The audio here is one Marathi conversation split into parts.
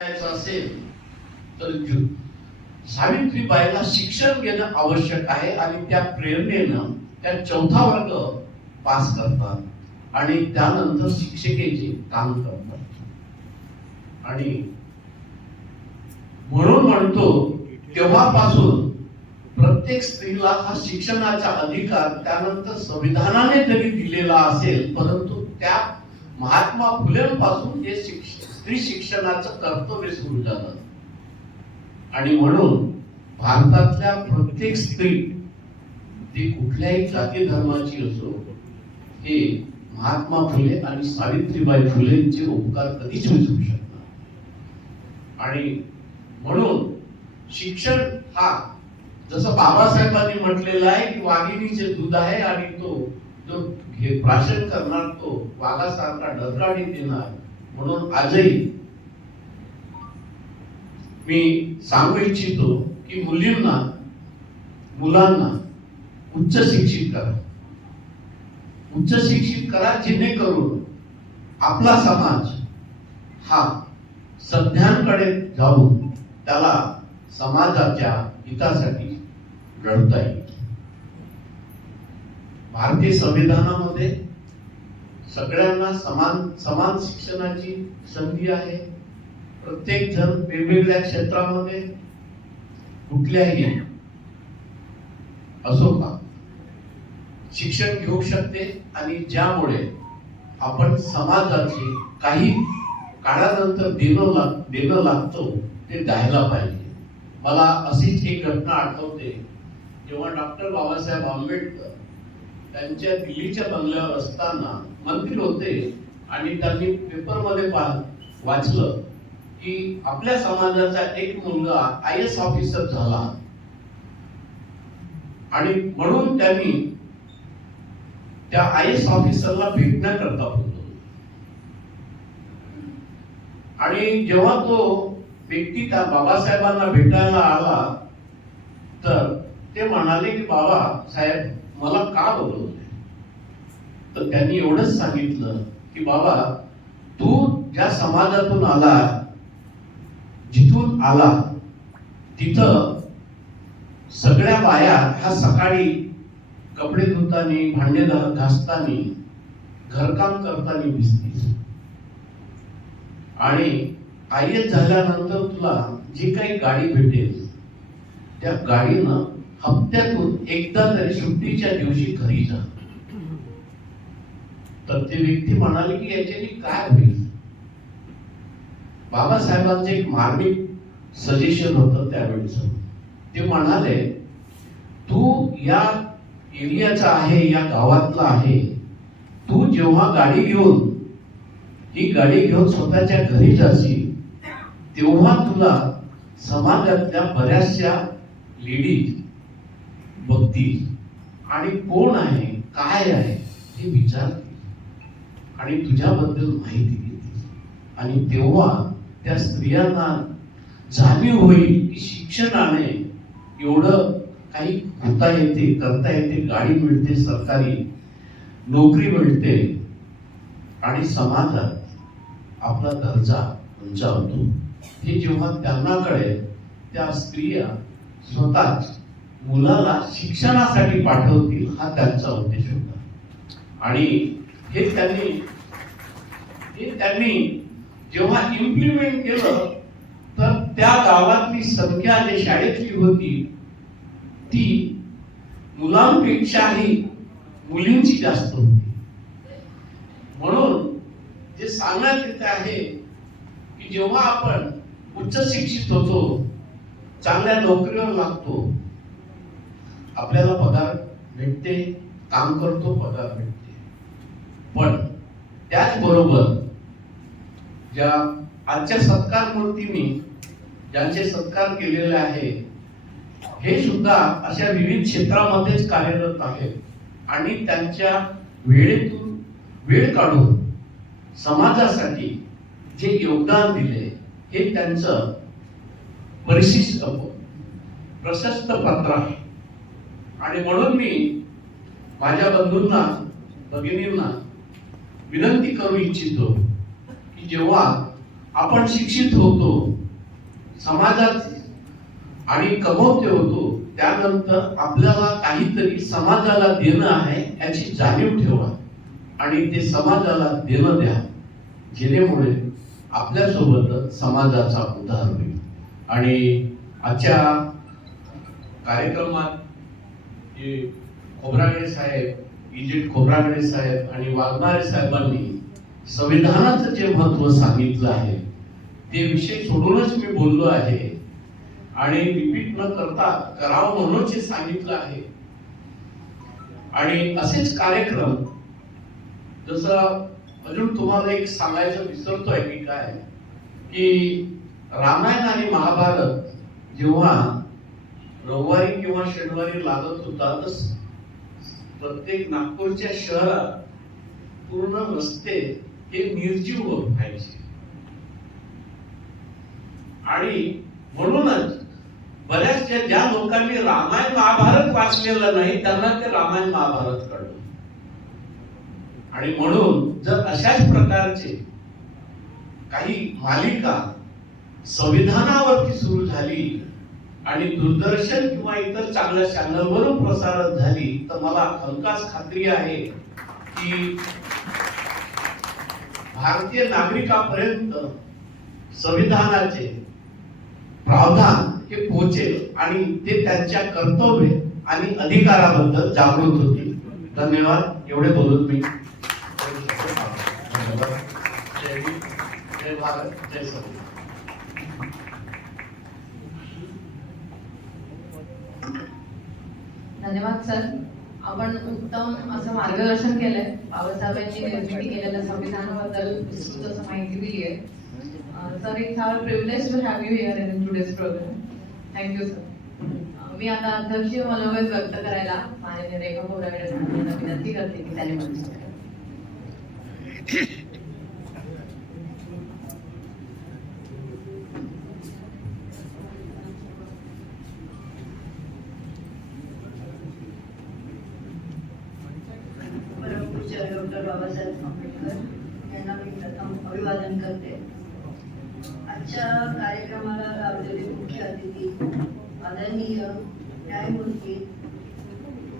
असेल तर सावित्रीबाईला शिक्षण घेणं आवश्यक आहे आणि त्या प्रेरणेनं त्या 4था वर्ग पास करतात आणि त्यानंतर शिक्षिकेचे काम करतात. आणि म्हणून म्हणतो तेव्हापासून प्रत्येक स्त्रीला हा शिक्षणाचा अधिकार त्यानंतर संविधानाने जरी दिलेला असेल, परंतु त्या महात्मा फुलेंपासून हे स्त्री शिक्षणाचं कर्तव्य सुरू झालं. आणि म्हणून भारतातल्या प्रत्येक स्त्री ती कुठल्याही जाती धर्माची असो, हे महात्मा फुले आणि सावित्रीबाई फुलेंचे उपकार कधीच विसरू शकणार. आणि म्हणून शिक्षण हा जसं बाबासाहेबांनी म्हटलेलं आहे की वाघिणीचे दूध आहे आणि तो जो प्राशन करणार तो वाघासारखा डरकाळी देणार. म्हणून आजही मी सांगू इच्छितो की मुलांना उच्च शिक्षित करा जेणेकरून आपला समाज हा सभ्यांकडे जाऊन त्याला समाजाच्या हितासाठी लढता येईल. भारतीय संविधानामध्ये सगळ्यांना समान शिक्षणाची संधी आहे. प्रत्येक जण वेगवेगळ्या क्षेत्रामध्ये कुठल्याही असो का शिक्षण घेऊ शकते आणि ज्यामुळे आपण समाजाचे काही काळानंतर देणं लागतो ते द्यायला पाहिजे. मला अशीच एक घटना आठवते, जेव्हा डॉक्टर बाबासाहेब आंबेडकर त्यांच्या दिल्लीच्या बंगल्यावर असताना मंत्री होते आणि त्यांनी पेपरमध्ये वाचलं की आपल्या समाजाचा एक मुलगा IAS ऑफिसर झाला. आणि म्हणून त्यांनी त्या IAS ऑफिसरला भेटण्याकरता होतो. आणि जेव्हा तो व्यक्ती त्या बाबासाहेबांना भेटायला आला तर ते म्हणाले की बाबा साहेब मला का बोलवले. तर त्यांनी एवढंच सांगितलं की बाबा तू ज्या समाजातून आला, जिथून आला तिथं सगळ्या बाया ह्या सकाळी कपडे धुतानी, भांडे घासतानी, घरकाम करतानी दिसतील. आणि IAS झाल्यानंतर तुला जी काही गाडी भेटेल त्या गाडीनं हप्त्यातून एकदा तरी सुट्टीच्या दिवशी घरी जा. तर ती व्यक्ती म्हणाली की याच्याने काय होईल. बाबासाहेबांचं एक मार्मिक सजेशन होतं त्यावेळेच. ते म्हणाले तू या एरियाचा आहे, या गावातला आहे, तू जेव्हा ही गाडी घेऊन स्वतःच्या घरी जाशील तेव्हा तुला समाजातल्या बऱ्याचशा लेडीज बघतील आणि कोण आहे काय आहे हे विचारतील आणि तुझ्याबद्दल माहिती घेतील. आणि तेव्हा त्या स्त्रियांना जाणीव होईल की शिक्षणाने एवढं काही होता येते, करता येते, गाडी मिळते, सरकारी नोकरी मिळते आणि समाजात आपला दर्जा उंचावतो. हे जेव्हा त्यांना कळेल त्या स्त्रिया स्वतःच मुलाला शिक्षणासाठी पाठवतील, हा त्यांचा उद्देश होता. आणि हे त्यांनी जेव्हा इम्प्लिमेंट केलं तर त्या गावातली संख्या जी शाळेतली होती ती मुलांपेक्षाही मुलींची जास्त होती. म्हणून जे सांगण्यात येते आहे की जेव्हा आपण उच्च शिक्षित होतो, चांगल्या नोकरीवर लागतो, आपल्याला पगार भेटते, काम करतो, पगार भेटते. पण त्याचबरोबर ज्या आजच्या सत्कार मूर्तींनी ज्यांचे सत्कार केलेले आहे हे सुद्धा अशा विविध क्षेत्रामध्येच कार्यरत आहेत आणि त्यांच्या वेळेतून वेळ काढून समाजासाठी जे योगदान दिले हे त्यांचं प्रशस्त पत्र आहे. आणि म्हणून मी माझ्या बंधूंना, भगिनींना विनंती करू इच्छितो की जेव्हा आपण शिक्षित होतो, समाजात आणि कमवते होतो, त्यानंतर आपल्याला काहीतरी समाजाला देणं आहे याची जाणीव ठेवा आणि ते समाजाला देणं द्या, जेणेमुळे आपल्यासोबत समाजाचा उद्धार होईल. आणि आजच्या कार्यक्रमात खोब्रागडे साहेब, इजित खोब्रागडे साहेब आणि वाघमारे साहेबांनी संविधानाचं जे महत्व सांगितलं आहे ते विषय सोडूनच मी बोललो आहे आणि रिपीट न करता करावं म्हणूनच हे सांगितलं आहे. आणि असेच कार्यक्रम, जसं अजून तुम्हाला एक सांगायचं विसरतोय की काय, की रामायण आणि महाभारत जेव्हा रविवारी किंवा शनिवारी लागत होता, तर प्रत्येक नागपूरच्या शहरात पूर्ण रस्ते हे निर्जीव व्हायचे. आणि म्हणूनच बऱ्याच ज्या लोकांनी रामायण महाभारत वाचलेलं नाही त्यांना ते रामायण महाभारत कळलं. आणि म्हणून जर अशाच प्रकारचे काही मालिका संविधानावरती सुरू झाली आणि दूरदर्शन किंवा इतर चांगल्या चॅनलवरून प्रसारित झाली, तर मला हमखास खात्री आहे की भारतीय नागरिकांपर्यंत संविधानाचे प्रावधान हे पोहोचेल आणि ते त्यांच्या कर्तव्य आणि अधिकाराबद्दल जागृत होतील. धन्यवाद. एवढे बोलून मी जय भारत, जय संविधान. धन्यवाद सर. आपण उत्तम असं मार्गदर्शन केलंय. बाबासाहेबांनी निर्मिती केलेल्या संविधानाबद्दल विस्तृत असं माहिती दिली आहे. Sir, it's our privilege to have you here in today's programme. Thank you sir. मी आता अध्यक्षीय मनोगत व्यक्त करायला माननीय रेखा खोब्रागडे यांना विनंती करते की त्यांनी मंच करावं. डॉक्टर बाबासाहेब आंबेडकर यांना मी प्रथम अभिवादन करते. आजच्या कार्यक्रमाला लाभलेले मुख्य अतिथी आदरणीय न्यायमूर्ती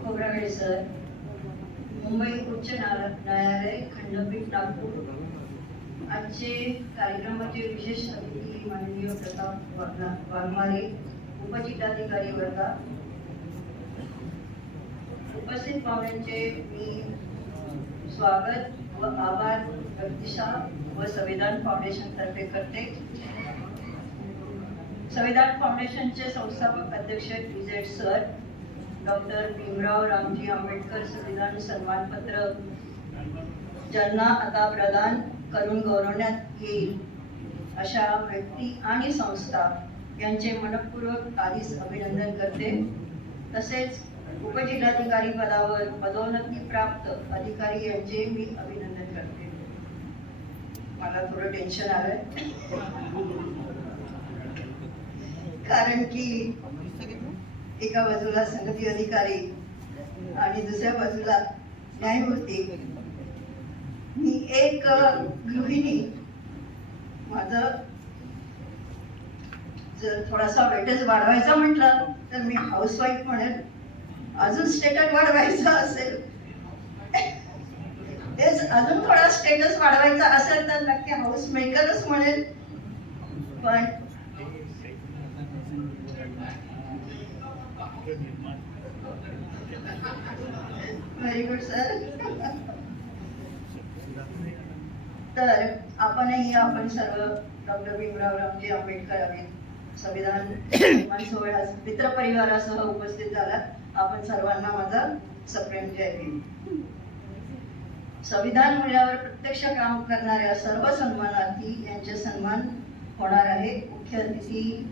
खोब्रागडे सर, मुंबई उच्च न्यायालय खंडपीठ नागपूर. आजचे कार्यक्रमाचे विशेष अतिथी माननीय प्रताप वाघमारे, उपजिल्हाधिकारी वर्धा. उपस्थित पाहुण्यांचे मी स्वागत व आभार प्रतिष्ठा व संविधान फाउंडेशन तर्फे करते. संविधान फाउंडेशनचे संस्थापक अध्यक्ष EZ sir, doctor Bhimrao Ramji Ambedkar संविधान सन्मानपत्र ज्यांना आता प्रदान करून गौरवण्यात येईल अशा व्यक्ती आणि संस्था यांचे मनपूर्वक आधीच अभिनंदन करते. तसेच उपजिल्हाधिकारी पदावर पदोन्नती प्राप्त अधिकारी यांचे मी अभिनंदन करते. मला थोडं टेन्शन आलंय कारण की एका बाजूला संगती अधिकारी आणि दुसऱ्या बाजूला न्यायमूर्ती. मी एक गृहिणी, माझं जर थोडासा वेटेज वाढवायचा म्हटलं तर मी हाऊसवाईफ म्हणेल. अजून स्टेटस वाढवायचा असेल, तेच अजून थोडा स्टेटस वाढवायचा असेल तर नक्की हाऊस मेकरच म्हणेल. पण व्हेरी गुड सर. तर आपण सर्व डॉक्टर भीमराव रामजी आंबेडकर संविधान सोहळ्यात मित्रपरिवारासह उपस्थित झालात. आपण सर्वांना माझा सप्रेम जय भीम. संविधान मूल्यावर प्रत्यक्ष काम करणाऱ्या सर्व सन्मानार्थी यांचे सन्मान होणार आहे. मुख्य अतिथी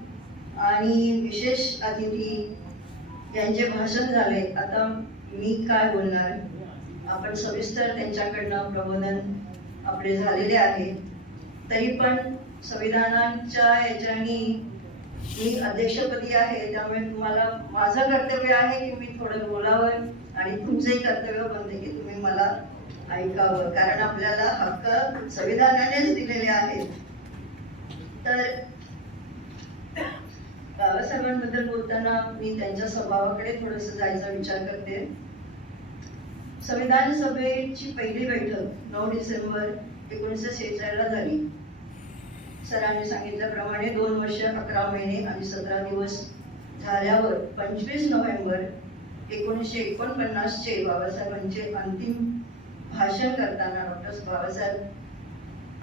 आणि विशेष अतिथी यांचे भाषण झाले. आता मी काय बोलणार, आपण सविस्तर त्यांच्याकडनं प्रबोधन आपले झालेले आहे. तरी पण संविधानाच्या याच्यानी मी अध्यक्षपदी आहे, त्यामुळे तुम्हाला माझं कर्तव्य आहे की मी थोडं बोलावं आणि तुमचंही कर्तव्य बनते की तुम्ही मला ऐकावं. कारण आपल्याला हक्क संविधानानेच दिलेले आहेत. तर बाबासाहेबांबद्दल बोलताना मी त्यांच्या स्वभावाकडे थोडस जायचा विचार करते. संविधान सभेची पहिली बैठक 9 डिसेंबर 1946 ला झाली. सरांनी सांगितल्याप्रमाणे 2 वर्ष 11 महिने आणि 17 दिवस झाल्यावर 25 नोव्हेंबर 1949 चे बाबासाहेबांचे अंतिम भाषण करताना डॉक्टर बाबासाहेब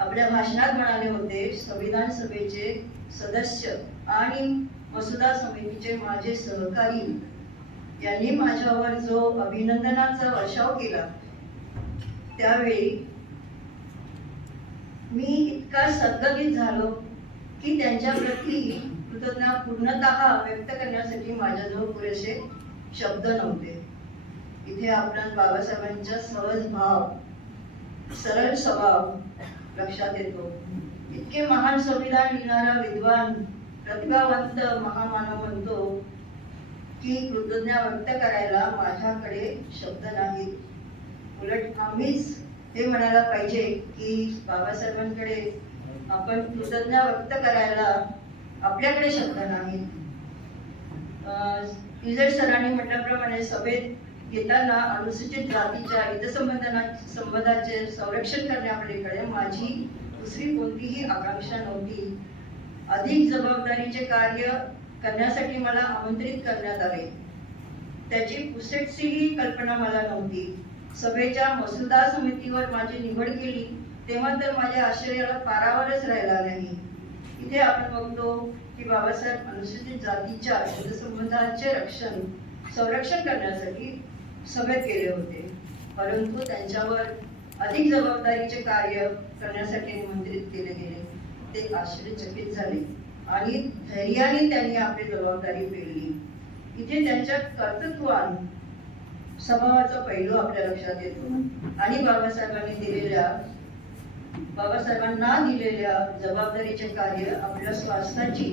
आपल्या भाषणात म्हणाले होते, संविधान सभेचे सदस्य आणि मसुदा समितीचे माझे सहकारी यांनी माझ्यावर जो अभिनंदनाचा वर्षाव केला, त्यावेळी मी इतका सद्गदित झालो की त्यांच्या प्रती कृतज्ञता पूर्णतः व्यक्त करण्यासाठी माझ्याजवळ पुरेसे शब्द नव्हते. इथे आपल्या बाबासाहेबांचा सहज भाव, सरळ स्वभाव लक्षात येतो. इतके महान संविधान लिहिणारा विद्वान, प्रतिभावंत महामानव म्हणतो की कृतज्ञता व्यक्त करायला माझ्याकडे शब्द नाहीत. उलट आम्हीच हे म्हणायला पाहिजे की बाबासाहेबांकडे आपण कृतज्ञता व्यक्त करायला आपल्याकडे शब्द नाहीत. इजर सरांनी म्हटल्याप्रमाणे सभेत येताना अनुसूचित जातीच्या हितसंबंधाचे संरक्षण करण्यापलीकडे माझी दुसरी कोणतीही आकांक्षा नव्हती. अधिक जबाबदारीचे कार्य करण्यासाठी मला आमंत्रित करण्यात आले. त्याची पुसटशीही कल्पना मला नव्हती. सभेच्या मसुदा समितीवर माझी निवड केली तेव्हा तर माझ्या आश्चर्याला पारावरच राहिला नाही. इथे आपण बघतो की बाबासाहेब अनुसूचित जातीच्या हितसंबंधाचे संरक्षण करण्यासाठी सभेत गेले होते, परंतु त्यांच्यावर अधिक जबाबदारीचे कार्य करण्यासाठी निमंत्रित केले गेले. ते आश्चर्यचकित झाले आणि धैर्याने त्यांनी आपली जबाबदारी पेलली. इथे त्यांच्या कर्तृत्वान स्वभावाचा पैलू आपल्या लक्षात येतो आणि बाबासाहेबांना दिलेल्या जबाबदारीचे कार्य आपल्या स्वास्थ्याची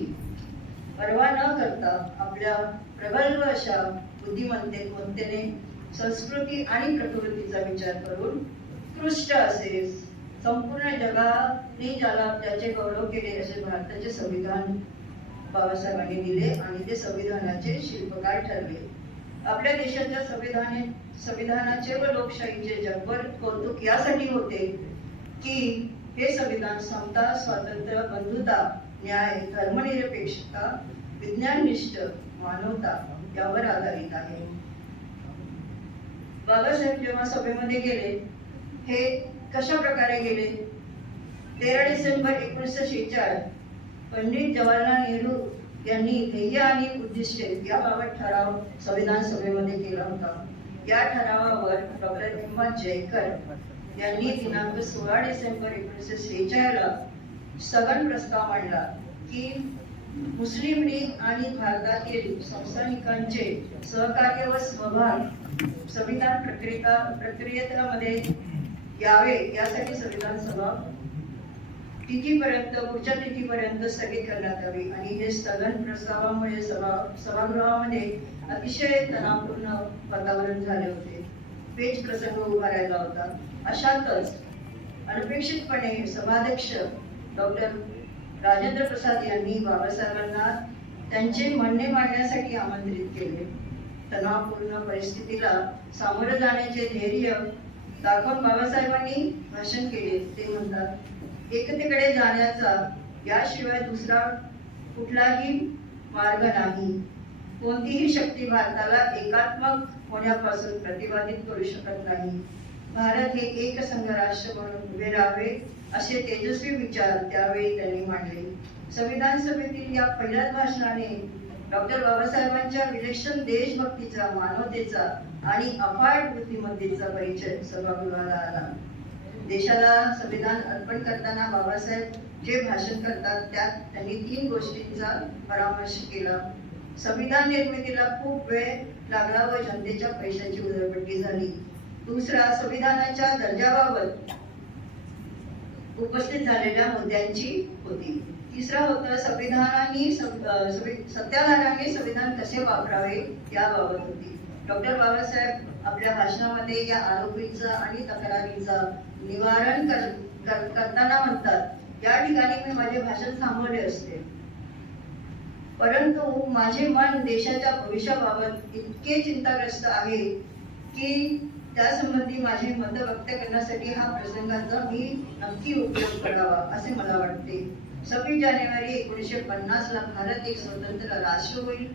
पर्वा न करता आपल्या प्रगल्भ अशा बुद्धिमत्तेने संस्कृती आणि प्रकृतीचा विचार करून उत्कृष्ट असे संपूर्ण जगाने ज्याचे गौरव केले असे भारताचे संविधान बाबासाहेबांनी दिले आणि ते संविधानाचे शिल्पकार ठरले. आपल्या देशाच्या संविधानाचे व लोकशाहीचे जगभर कौतुक यासाठी होते की हे संविधान समता, स्वातंत्र्य, बंधुता, न्याय, धर्मनिरपेक्षता, विज्ञाननिष्ठ, मानवता यावर आधारित आहे. बाबासाहेब जेव्हा सभेमध्ये गेले, हे कशा प्रकारे गेले? 13 डिसेंबर 1946 पंडित जवाहरलाल नेहरू यांनी ध्येय आणि उद्दिष्टे याबाबत ठराव संविधान सभेमध्ये केला होता. या ठरावावर डॉक्टर हिम्मत जयकर यांनी दिनांक 16 डिसेंबर 1946 ला स्थगन प्रस्ताव मांडला की मुस्लिम लीग आणि भारतातील संस्थानिकांचे सहकार्य व सहभाग संविधान प्रक्रियेमध्ये यावे यासाठी संविधान सभा पुढच्या तिथीपर्यंत स्थगित करण्यात यावी. आणि हे स्थगन प्रस्तावामुळे सभागृहामध्ये अतिशय तणावपूर्ण वातावरण झाले होते. पेच प्रसंग उभा राहिला होता. अशातच अनपेक्षितपणे सभाध्यक्ष डॉक्टर राजेंद्र प्रसाद यांनी बाबासाहेबांना त्यांचे म्हणणे मांडण्यासाठी आमंत्रित केले. तणावपूर्ण परिस्थितीला सामोरं जाण्याचे धैर्य दाखवून बाबासाहेबांनी भाषण केले. ते म्हणतात, एकतेकडे जाण्याचा याशिवाय दुसरा कुठलाही मार्ग नाही. कोणतीही शक्ती भारताला एकात्मक होण्यापासून प्रतिबंधित करू शकत नाही. भारत हे एक संघ राष्ट्र म्हणून उभे राहावे असे तेजस्वी विचार त्यावेळी त्यांनी मांडले. संविधान सभेतील या पहिल्याच भाषणाने डॉक्टर बाबासाहेबांच्या विलक्षण देशभक्तीचा, मानवतेचा आणि अफाट बुद्धिमत्तेचा परिचय सभागृहाला आला. देशाला संविधान अर्पण करताना बाबासाहेब जे भाषण करतात त्यात त्यांनी 3 गोष्टींचा परामर्श केला. संविधान निर्मितीला खूप वेळ लागला व जनतेच्या पैशाची उधळपट्टी झाली. दुसरा, संविधानाच्या दर्जाबाबत उपस्थित झालेल्या मुद्द्यांची होती. तिसरा होता सत्ताधाऱ्यांनी संविधान कसे वापरावे याबाबत होती. डॉक्टर बाबासाहेब आपल्या भाषणामध्ये या आरोपींचा आणि तक्रारींचा निवारण करताना म्हणतात या ठिकाणी मी माझे भाषण थांबवले असते, परंतु माझे मन देशाच्या भविष्याबाबत इतके चिंताग्रस्त आहे की त्यासंबंधी माझे मत व्यक्त करण्यासाठी हा प्रसंगाचा मी नक्की उपयोग करावा असे मला वाटते. 26 जानेवारी 1950 ला भारत एक स्वतंत्र राष्ट्र होईल.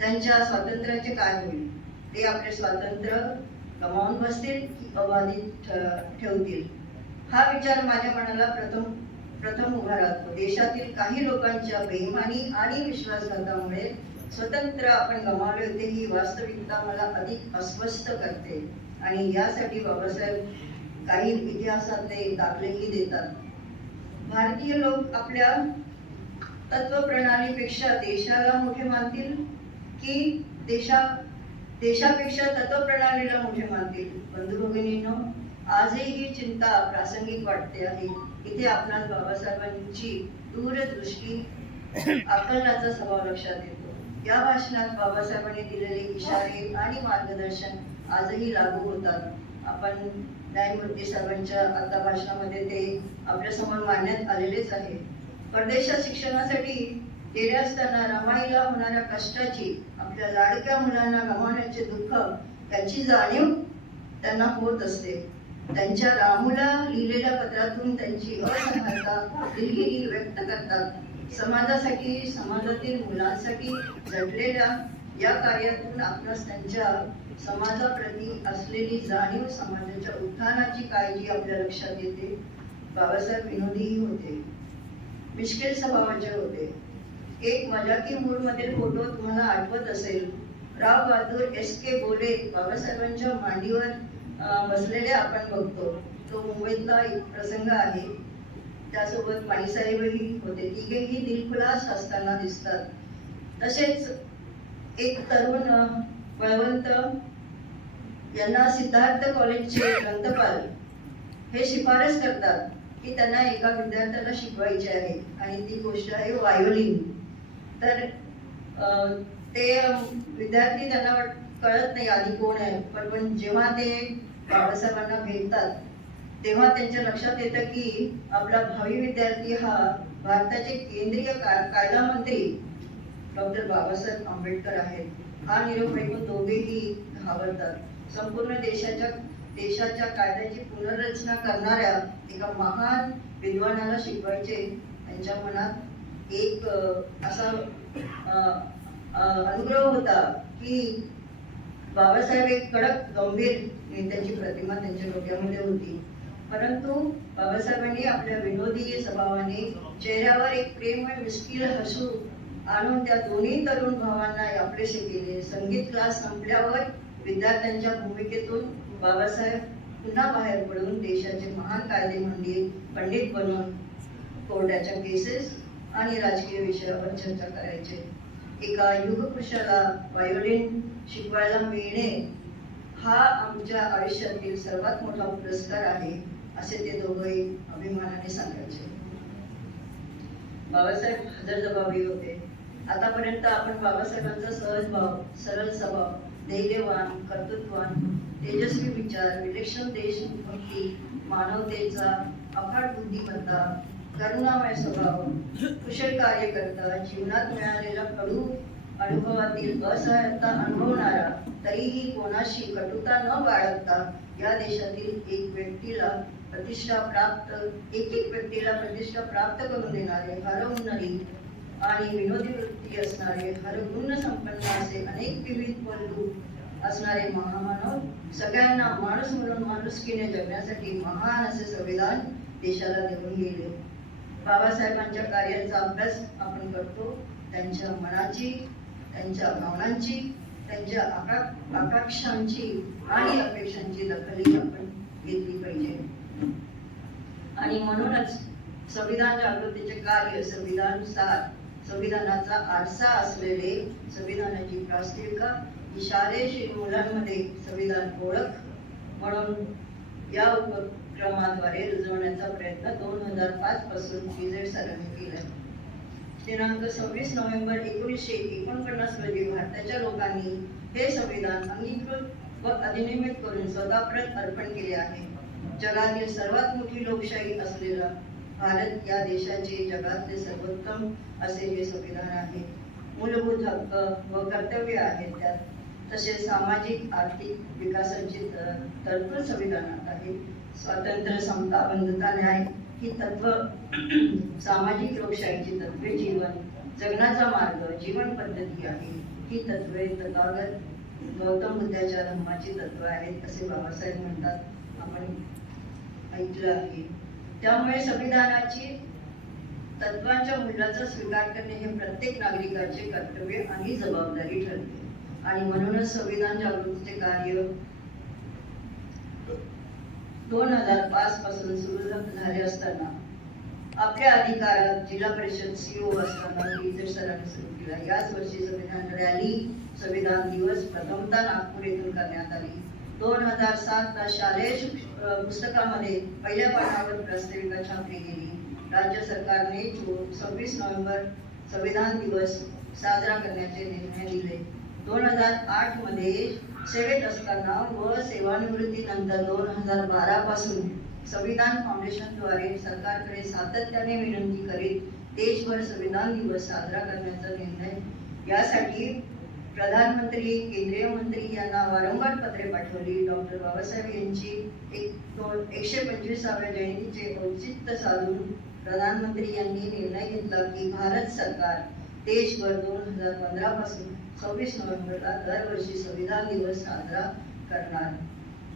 त्यांच्या स्वातंत्र्याचे काय होईल? ते आपले स्वातंत्र्य गमावून बसतील की अबाधित ठेवतील? हा विचार माझ्या मनाला प्रथम उभा राहतो. देशातील काही लोकांच्या बेईमानी आणि विश्वासघातामुळे स्वतंत्र आपण गमावले होते ही वास्तविकता मला अधिक अस्वस्थ करते आणि यासाठी बाबासाहेब काही इतिहासातले दाखलेही देतात. भारतीय लोक आपल्या तत्वप्रणालीपेक्षा देशाला मोठे मानतील की देशापेक्षा तत्वप्रणालीला मोठे मानतील? बंधू भगिनींनो, आजही ही चिंता प्रासंगिक वाटते आहे. इथे आपणास बाबासाहेबांची दूरदृष्टी आकलनाचा स्वभाव लक्षात येतो. या भाषणात बाबासाहेबांनी दिलेले इशारे आणि मार्गदर्शन आजही लागू होतात. आपण न्यायमूर्ती साहेबांच्या आता भाषणामध्ये ते आपल्या समोर मांडण्यात आलेलेच आहे. परदेशात शिक्षणासाठी गेले असताना रमाईला होणाऱ्या कष्टाची, आपल्या लाडक्या मुलांना गमावण्याचे दुःख याची जाणीव त्यांना होत असते. त्यांच्या रामूला लिहिलेल्या पत्रातून त्यांची असहायता दिलगिरी व्यक्त करतात. समाजासाठी, समाजातील मुलांसाठी झटलेल्या या कार्यातून आपणास त्यांच्या समाजाप्रती असलेली जाणीव, समाजाच्या उत्थानाची काळजी आपल्या लक्षात येते. बाबासाहेब विनोदीही होते, मिश्किल स्वभावाचे होते. एक मजाकी मूड मधील फोटो तुम्हाला आठवत असेल. राव बहादूर S.K. बोले बाबासाहेबांच्या मांडीवर बसलेले आपण बघतो. तो मुंबईतला एक प्रसंग आहे. त्यासोबत माईसाहेबही होते. तिघेही दिलखुलास असताना दिसतात. तसेच एक तरुण बळवंत यांना सिद्धार्थ कॉलेजचे ग्रंथपाल हे शिफारस करतात की त्यांना एका विद्यार्थ्याला शिकवायचे आहे आणि ती गोष्ट आहे व्हायोलिन. तर ते विद्यार्थी त्यांना कळत नाही आधी कोण आहे, पण जेव्हा ते बाबासाहेबांना भेटतात तेव्हा त्यांच्या लक्षात येतं की आपला भावी विद्यार्थी हा भारताचे केंद्रीय कायदा मंत्री डॉक्टर बाबासाहेब आंबेडकर आहेत. हा निरोप ऐकून दोघेही घाबरतात. संपूर्ण देशाच्या कायद्याची पुनर्रचना करणाऱ्या एका महान विद्वानाला शिकवायचे त्यांच्या मनात एक असा अनुग्रह होता की बाबासाहेब एक कडक गंभीर नेत्याची प्रतिमा त्यांच्या डोक्यामध्ये होती. परंतु बाबासाहेबांनी आपल्या विनोदी स्वभावाने चेहऱ्यावर एक प्रेमळ मिश्किल हसू आणून त्या दोन्ही तरुण भावांना आपलेसे केले. संगीत क्लास संपल्यावर विद्यार्थ्यांच्या भूमिकेतून बाबासाहेब पुन्हा बाहेर पडून देशाचे महान कायदे पंडित बनून कोर्टाच्या केसेस आणि राजकीय विषयावर चर्चा करायचे. एका युगपुरुषाला व्हायोलिन शिकवायला मिळणे हा आमच्या आयुष्यातील सर्वात मोठा पुरस्कार आहे असे ते दोघेही अभिमानाने सांगायचे. बाबासाहेब हजरजबाबी होते. आतापर्यंत आपण बाबासाहेबांचा सहज भाव, सरळ स्वभाव, धैर्यवान, कर्तृत्ववान, तेजस्वी विचार, विलक्षण देशभक्ती, मानवतेचा अफाट बुद्धिमत्ता, करुणामय स्वभाव, कुशल कार्यकर्ता, जीवनात मिळालेला कडू अनुभवातील असहायता अनुभवणारा, तरीही कोणाशी कटुता न बाळगता या देशातील एक व्यक्तीला प्रतिष्ठा प्राप्त करून देणारे, हरहुन्नरी आणि विनोदी वृत्ती असणारे, हरगुण संपन्न असे अनेक विविध पैलू असणारे महामानव, सगळ्यांना माणूस म्हणून माणुसकीने जगण्यासाठी महान असे संविधान देशाला देऊन गेले. बाबासाहेबांच्या कार्याचा अभ्यास आपण करतो. त्यांच्या मनाची, त्यांच्या भावनांची, त्यांच्या आकांक्षांची आणि अपेक्षांची दखलही आपण घेतली पाहिजे. आणि म्हणूनच संविधान जागृतीचे कार्य, संविधानाचा आरसा असलेले संविधानाची प्रास्ताविका ही शालेय मुलांमध्ये संविधान ओळख म्हणून या उपक्रमाद्वारे रुजवण्याचा प्रयत्न 2005 पासून PZ सरांनी केला. दिनांक 26 नोव्हेंबर 1949 रोजी भारताच्या लोकांनी हे संविधान अंगीकृत व अधिनियमित करून स्वतःप्रत अर्पण केले आहे. जगातील सर्वात मोठी लोकशाही असलेला भारत या देशाचे जगातले सर्वोत्तम असे हे संविधान आहे. मूलभूत हक्क व कर्तव्य आहेत त्यात. तसेच सामाजिक आर्थिक विकासाची तरतूद संविधानात आहे. स्वातंत्र्य, समता, बंधुता, न्याय ही तत्व, सामाजिक लोकशाहीची तत्वे, जीवन जगण्याचा मार्ग, जीवन पद्धती आहे. ही तत्वे तथागत गौतम बुद्धाच्या धम्माची तत्व आहेत असे बाबासाहेब म्हणतात, आपण ऐकलं आहे. त्यामुळे संविधानाची तत्वांच्या मूल्याचा स्वीकार करणे हे प्रत्येक नागरिकाचे कर्तव्य आणि जबाबदारी ठरते. आणि म्हणूनच संविधान जागृतीचे कार्य 2005 पासून सुरू झाले असताना आपल्या अधिकारात जिल्हा परिषद CO असताना इतर सरांनी सुरू केला. याच वर्षी संविधान रॅली, संविधान दिवस प्रथमतः नागपूर येथून करण्यात आली. 2007 शालेय पुस्तकामध्ये पहिल्या पानावर प्रास्ताविका छापली गेली. राज्य सरकारने 26 नोव्हेंबर संविधान दिवस साजरा करण्याचे निर्णय दिले. 2008 मध्ये सेवेत असताना व सेवानिवृत्तीनंतर 2012 पासून संविधान फाउंडेशनद्वारे सरकारकडे सातत्याने विनंती करीत देशभर संविधान दिवस साजरा करण्याचा निर्णय. यासाठी प्रधानमंत्री, केंद्रीय मंत्री यांना वारंवार पत्रे पाठवली. डॉक्टर बाबासाहेब यांची 125व्या जयंतीचे औचित्य साधून प्रधानमंत्री यांनी निर्णय घेतला की भारत सरकार देशभर 2015 पासून 26 नोव्हेंबरला दरवर्षी संविधान दिवस साजरा करणार.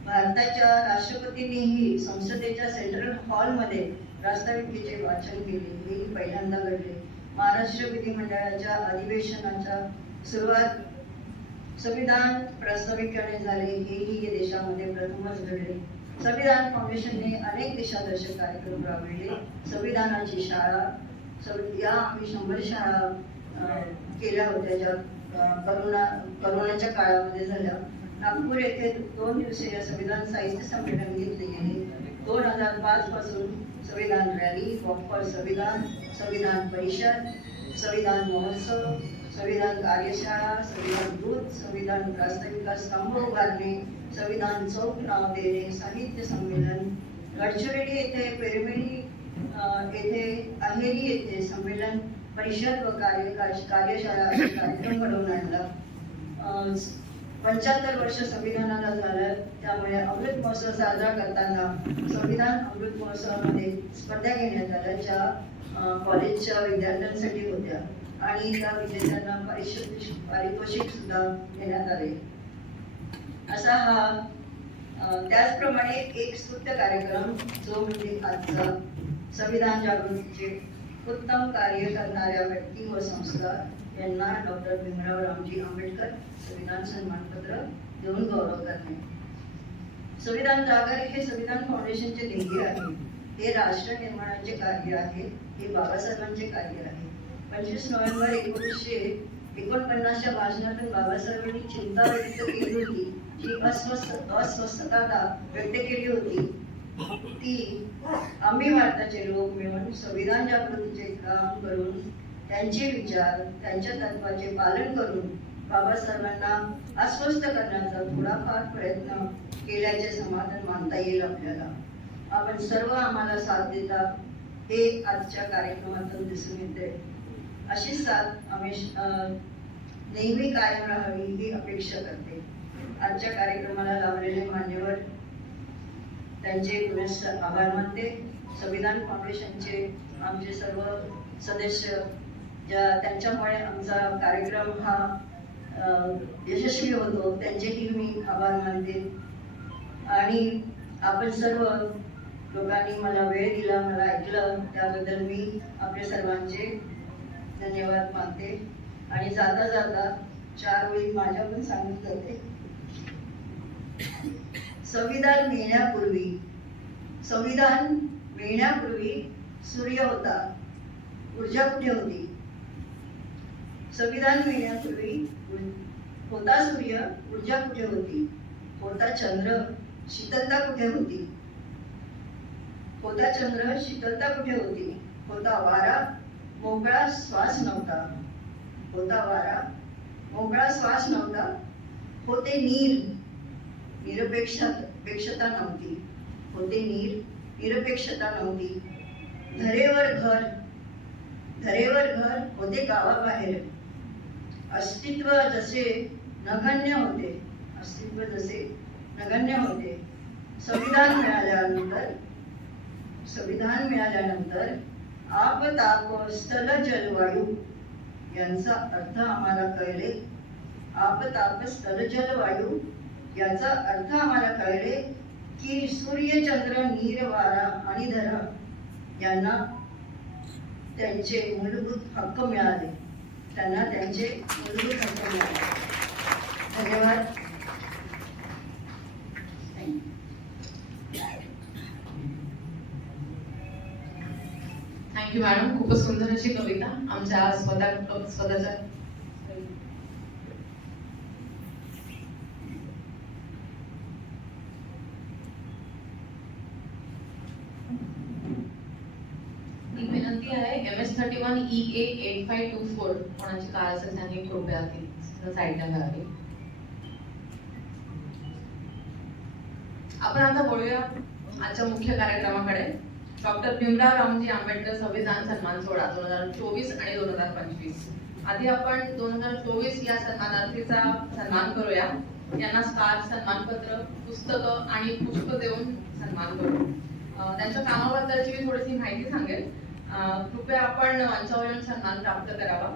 भारताच्या राष्ट्रपतींनीही संसदेच्या सेंट्रल हॉलमध्ये प्रास्ताविकेचे वाचन केले. हे पहिल्यांदा घडले. महाराष्ट्र विधिमंडळाच्या अधिवेशनाच्या सुरुवात संविधान प्रास्ताविकेने झाले. हेही या देशामध्ये प्रथमच घडले. संविधान फाउंडेशनने अनेक दिशादर्शक कार्यक्रम राबविले. संविधानाची शाळा, या आम्ही 100 शाळा केल्या होत्या ज्या करोनाच्या काळामध्ये झाल्या. नागपूर येथे 2 दिवसीय संविधान साहित्य संमेलन घेतले गेले. 2005 पासून संविधान रॅली, वॉक फॉर संविधान, संविधान परिषद, संविधान महोत्सव, संविधान कार्यशाळा, संविधान दूत, संविधान प्रास्ताविका स्तंभ उभारणे, संविधान चौक नाव देणे, साहित्य संमेलन, गडचिरोली येथे, पेरमिडी येथे, अहेरी येथे संमेलन, परिषद व कार्यशाळा असे कार्यक्रम घडवून आणला. 75 वर्ष संविधानाला झालं. त्यामुळे अमृत महोत्सव साजरा करताना संविधान अमृत महोत्सवामध्ये स्पर्धा घेण्यात आल्या, ज्या कॉलेजच्या विद्यार्थ्यांसाठी होत्या आणि त्या विद्यार्थ्यांना पारितोषिक सुद्धा देण्यात आले. असा हा त्याचप्रमाणे एक स्तुत्य कार्यक्रम जो म्हणजे आजचा संविधान जागृतीचे उत्तम कार्य करणाऱ्या व्यक्ती व संस्था यांना डॉक्टर भीमराव रामजी आंबेडकर संविधान सन्मानपत्र देऊन गौरव करणे. संविधान जागर हे संविधान फाउंडेशनचे देणगी आहे. हे राष्ट्र निर्माणाचे कार्य आहे. हे बाबासाहेबांचे कार्य आहे. 25 नोव्हेंबर 1949च्या भाषणातून बाबासाहेबांनी चिंता व्यक्त केली होती, जी अस्वस्थता व्यक्त केली होती, ती आम्ही भारताचे लोक मिळून संविधान जागृतीचे काम करून त्यांचे विचार, त्यांच्या तत्वाचे पालन करून बाबासाहेबांना आश्वस्त करण्याचा थोडाफार प्रयत्न केल्याचे समाधान मानता येईल आपल्याला. आपण सर्व आम्हाला साथ देता हे आजच्या कार्यक्रमातून दिसून येते. अशी साथ आम्ही नेहमी कायम राहावी ही अपेक्षा करते. आजच्या कार्यक्रमाला लावलेले मान्यवर त्यांचे पुनश्च आभार मानते. संविधान फाउंडेशनचे आमचे सर्व सदस्य त्यांच्यामुळे आमचा कार्यक्रम हा यशस्वी होतो, त्यांचेही मी आभार मानते. आणि आपण सर्व लोकांनी मला वेळ दिला, मला ऐकलं, त्याबद्दल मी आपल्या सर्वांचे धन्यवाद मानते. आणि जाता जाता 4 ओळी माझ्या पण सांगत जाते. संविधान मिळण्यापूर्वी सूर्य होता, ऊर्जा कुठे होती? संविधान मिळण्यापूर्वी होता सूर्य, ऊर्जा कुठे होती? होता चंद्र, शीतलता कुठे होती? होता चंद्र, शीतलता कुठे होती? होता वारा, मोकळा श्वास नव्हता. होता वारा, मोकळा श्वास नव्हता. होते नीर, निरपेक्षता नव्हती. होते नीर, निरपेक्षता नव्हती. धरेवर घर होते गावाबाहेर. अस्तित्व जसे नगण्य होते. संविधान मिळाल्यानंतर आप ताप स्थल जलवायू यांचा अर्थ आम्हाला कळले. याचा अर्थ आम्हाला कळले की सूर्य, चंद्र, नीर, वारा आणि धरा यांना त्यांचे मूलभूत हक्क मिळाले. धन्यवाद. Thank you madam. खूपच सुंदर अशी कविता आमच्या स्वतःच्या विनंती आहे. MS31 EA 8524 कोणाची कार असेल त्यांनी कृपया ती साईडला घ्यावी. आपण आता बोलूया आजच्या मुख्य कार्यक्रमाकडे. डॉक्टर भीमराव रामजी आंबेडकर संविधान सन्मान सोहळा 2024 आणि 2025. आधी आपण 2024 या सन्मानार्थीचा सन्मान करूया. यांना स्कार्फ, सन्मानपत्र, पुस्तकं आणि पुष्प देऊन सन्मान करू. त्यांच्या कामाबद्दलची मी थोडीशी माहिती सांगेल. कृपया आपण मंचावरून सन्मान प्राप्त करावा.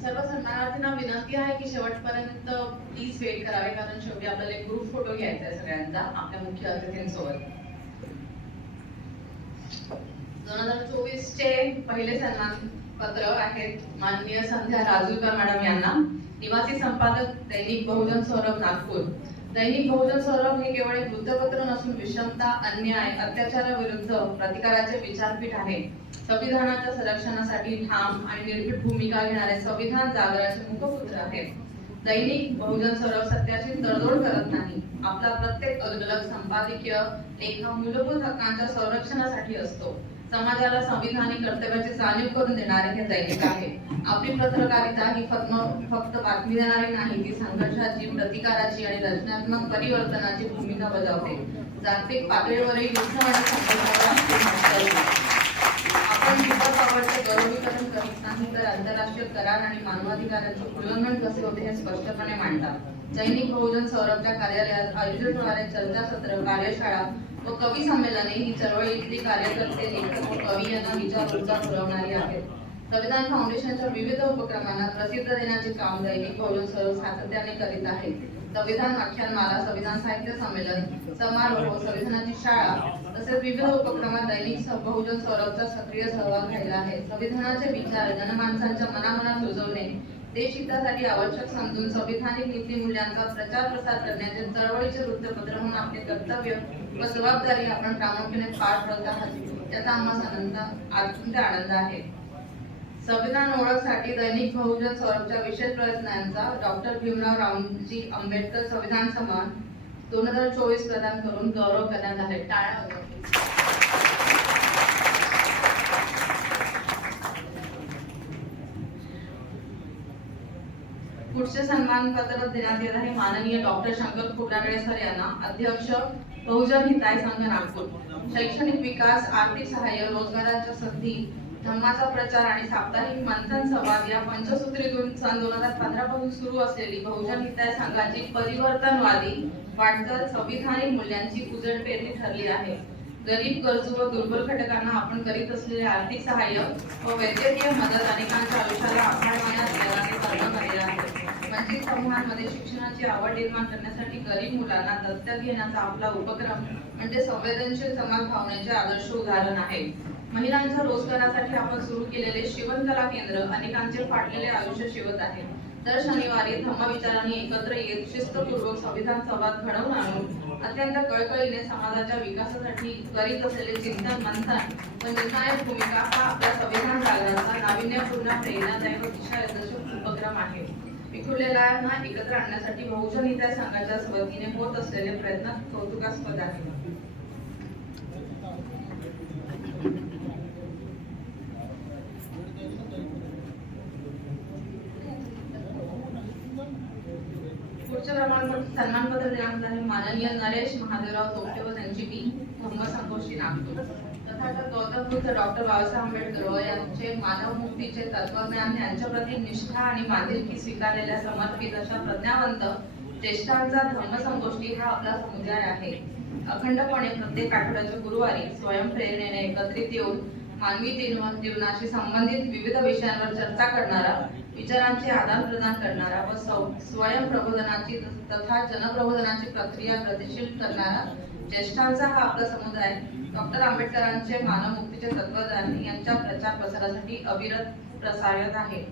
सर्व सन्मानार्थींना विनंती आहे की शेवटपर्यंत प्लीज वेट करावे, कारण शेवटी आपल्याला एक ग्रुप फोटो घ्यायचा आहे सगळ्यांचा आपल्या मुख्य अतिथींसोबत. 2024 चे पहिले सन्मान पत्र आहेत माननीय संध्या राजूरकर मॅडम यांना. निवासी संपादक, दैनिक बहुजन सौरभ, नागपूर. दैनिक बहुजन सौरभ हे केवळ एक वृत्तपत्र नसून विषमता, अन्याय, अत्याचाराविरुद्ध प्रतिकाराचे विचारपीठ आहे. संविधानाच्या संरक्षणासाठी ठाम आणि निर्भीड भूमिका घेणारे संविधान जागराचे मुखपुत्र आहेत. दैनिक बहुजन सौरभ सत्याची तडजोड करत नाही. आपला प्रत्येक अदलग संपादकीय लेख मूलभूत हक्कांच्या संरक्षणासाठी असतो. समाजाला संविधानिक कर्तव्याची जाणीव करून देणारे हे दैनिक आहे. आपली पत्रकारिता ही फक्त बातमी देणारी नाही, ती संघर्षाची, प्रतिकाराची आणि रचनात्मक परिवर्तनाची भूमिका बजावते. जागतिक पातळीवरही युद्ध आणि संघर्षावर आपण सुपर पॉवरचे गौरवीकरण करत नाही, तर आंतरराष्ट्रीय करार आणि मानवाधिकारांचे उल्लंघन कसे होते हे स्पष्टपणे मांडतात. दैनिक बहुजन सौरभच्या कार्यालयात आयोजित होणारे चर्चासत्र, कार्यशाळा व कवी संमेलने ही चळवळीतली कार्यकर्ते, लेखक व कवी यांना विचार ऊर्जा पुरवणारी आहेत. संविधान फाउंडेशनच्या विविध उपक्रमांना प्रसिद्ध देण्याचे काम दैनिक बहुजन सौरभ सातत्याने करीत आहे. संविधान व्याख्यानमाला, संविधान साहित्य संमेलन, समारोह, संविधानाची शाळा तसेच विविध उपक्रमात दैनिक बहुजन सौरभचा सक्रिय सहभाग राहिला आहे. संविधानाचे विचार जनमानसांच्या मनामनात रुजवणे, देशहितासाठी आवश्यक समजून संविधानिक नीतिमूल्यांचा प्रचार प्रसार करण्याचे चळवळीचे वृत्तपत्र म्हणून आपले कर्तव्य व जबाबदारी आपण प्रामुख्याने पार पडत आहात, त्याचा आम्हाला अत्यंत आनंद आहे. संविधान ओळखसाठी दैनिक बहुजन सौरभच्या विशेष प्रयत्नांचा डॉक्टर भीमराव रामजी आंबेडकर संविधान सन्मान 2024 प्रदान करून गौरव करण्यात आले. टाळ्या. पुढचे सन्मानपत्र देण्यात येत आहे माननीय डॉक्टर शंकर खोब्रागडे सर यांना. अध्यक्ष बहुजन हिताय संघ, नागपूर. शैक्षणिक विकास, आर्थिक सहाय्य, रोजगाराच्या संधी, धम्माचा प्रचार आणि साप्ताहिक मंथन संवाद या पंचसूत्रीतून सन 2015 पासून सुरू असलेली बहुजन हिताय संघाची परिवर्तनवादी वाटचाल संविधानिक मूल्यांची उजळपेरणी ठरली आहे. गरीब, गरजू व दुर्बल घटकांना आपण करीत असलेले आर्थिक सहाय्य व वैद्यकीय मदत अनेकांच्या आयुष्याला आभारमानात जगाने करणं केलेलं आहे. वंचित समूहांमध्ये शिक्षणाची आवड निर्माण करण्यासाठी गरीब मुलांना दत्तक घेण्याचा आपला उपक्रम म्हणजे संवेदनशील समाज भावनेचे आदर्श उदाहरण आहे. महिलांच्या रोजगारासाठी आपण सुरू केलेले शिवणकला केंद्र अनेकांचे फाटलेले आयुष्य शिवत आहे. दर शनिवारी धम्मविचारांनी एकत्र येत शिस्तपूर्वक संविधान संवाद घडवून आणून अत्यंत कळकळीने समाजाच्या विकासासाठी करीत असलेले चिंतन, मंथन व निर्णायक भूमिका हा आपल्या संविधान जागरणाचा नाविन्यपूर्ण, प्रेरणादायी व दिशादर्शक उपक्रम आहे. विखुरलेल्यांना एकत्र आणण्यासाठी बहुजन हिताय संघाच्या वतीने होत असलेले प्रयत्न कौतुकास्पद आहेत. पुढच्या सन्मानपत्र देण्यात आले माननीय नरेश महादेवराव तोपटे व त्यांची टीम, धम्म संगोष्ठी, नागपूर. तथा गौतमबुद्ध डॉक्टर बाबासाहेब आंबेडकर यांचे मानवमुक्तीचे तत्वज्ञान यांच्या प्रती निष्ठा आणि बांधिलकी स्वीकारलेल्या समर्पित अशा प्रज्ञावंत ज्येष्ठांचा धम्मसंगोष्ठी हा आपला समुदाय आहे. अखंडपणे प्रत्येक आठवड्याच्या गुरुवारी स्वयंप्रेरणेने एकत्रित येऊन मानवी जीवनाशी संबंधित विविध विषयांवर चर्चा करणारा, विचारांचे आदान प्रदान करणारा व स्वयंप्रबोधनाची तथा जनप्रबोधनाची प्रक्रिया गतिशील करणारा ज्येष्ठांचा हा आपला समुदाय डॉक्टर आंबेडकरांचे मानवमुक्तीचे तत्वज्ञान यांच्या प्रचार प्रसारासाठी अविरत प्रसारत आहे.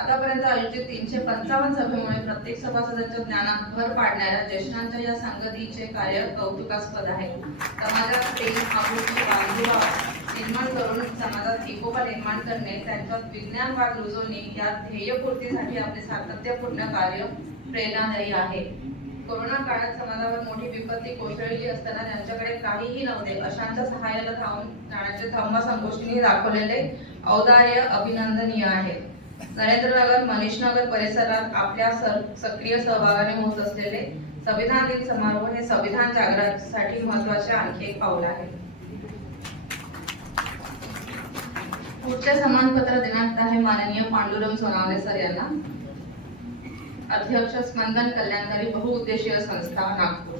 आतापर्यंत आयोजित 355 सभेमुळे प्रत्येक सभासदांच्या ज्ञानात भर पाडणाऱ्या ज्येष्ठांच्या या संगतीचे कार्य कौतुकास्पद आहे. समाजात प्रेम, आपुलकी, बांधुभाव निर्माण करून समाजात एकोपा निर्माण करणे, त्यांच्यात विज्ञानवाद रुजवणे या ध्येयपूर्तीसाठी आपले सातत्यपूर्ण कार्य प्रेरणादायी आहे. कोरोना काळात समाजावर मोठी विपत्ती कोसळली असताना त्यांच्याकडे काहीही नव्हते अशांच्या सहाय्याला धावून जाण्याचे धम्मसंगोष्ठीने दाखवलेले औदार्य अभिनंदनीय आहे. नरेंद्रनगर, मनीषनगर परिसरात आपल्या सक्रिय सहभागाने होत असलेले संविधान दिन समारोह हे संविधान जागृतीसाठी महत्त्वाचे आणखी एक पाऊल आहे. पुढचे सन्मानपत्र देण्यात आहे माननीय पांडुरंग सोनावणे सर यांना. अध्यक्ष, स्पंदन कल्याणकारी बहुउद्देशीय संस्था, नागपूर.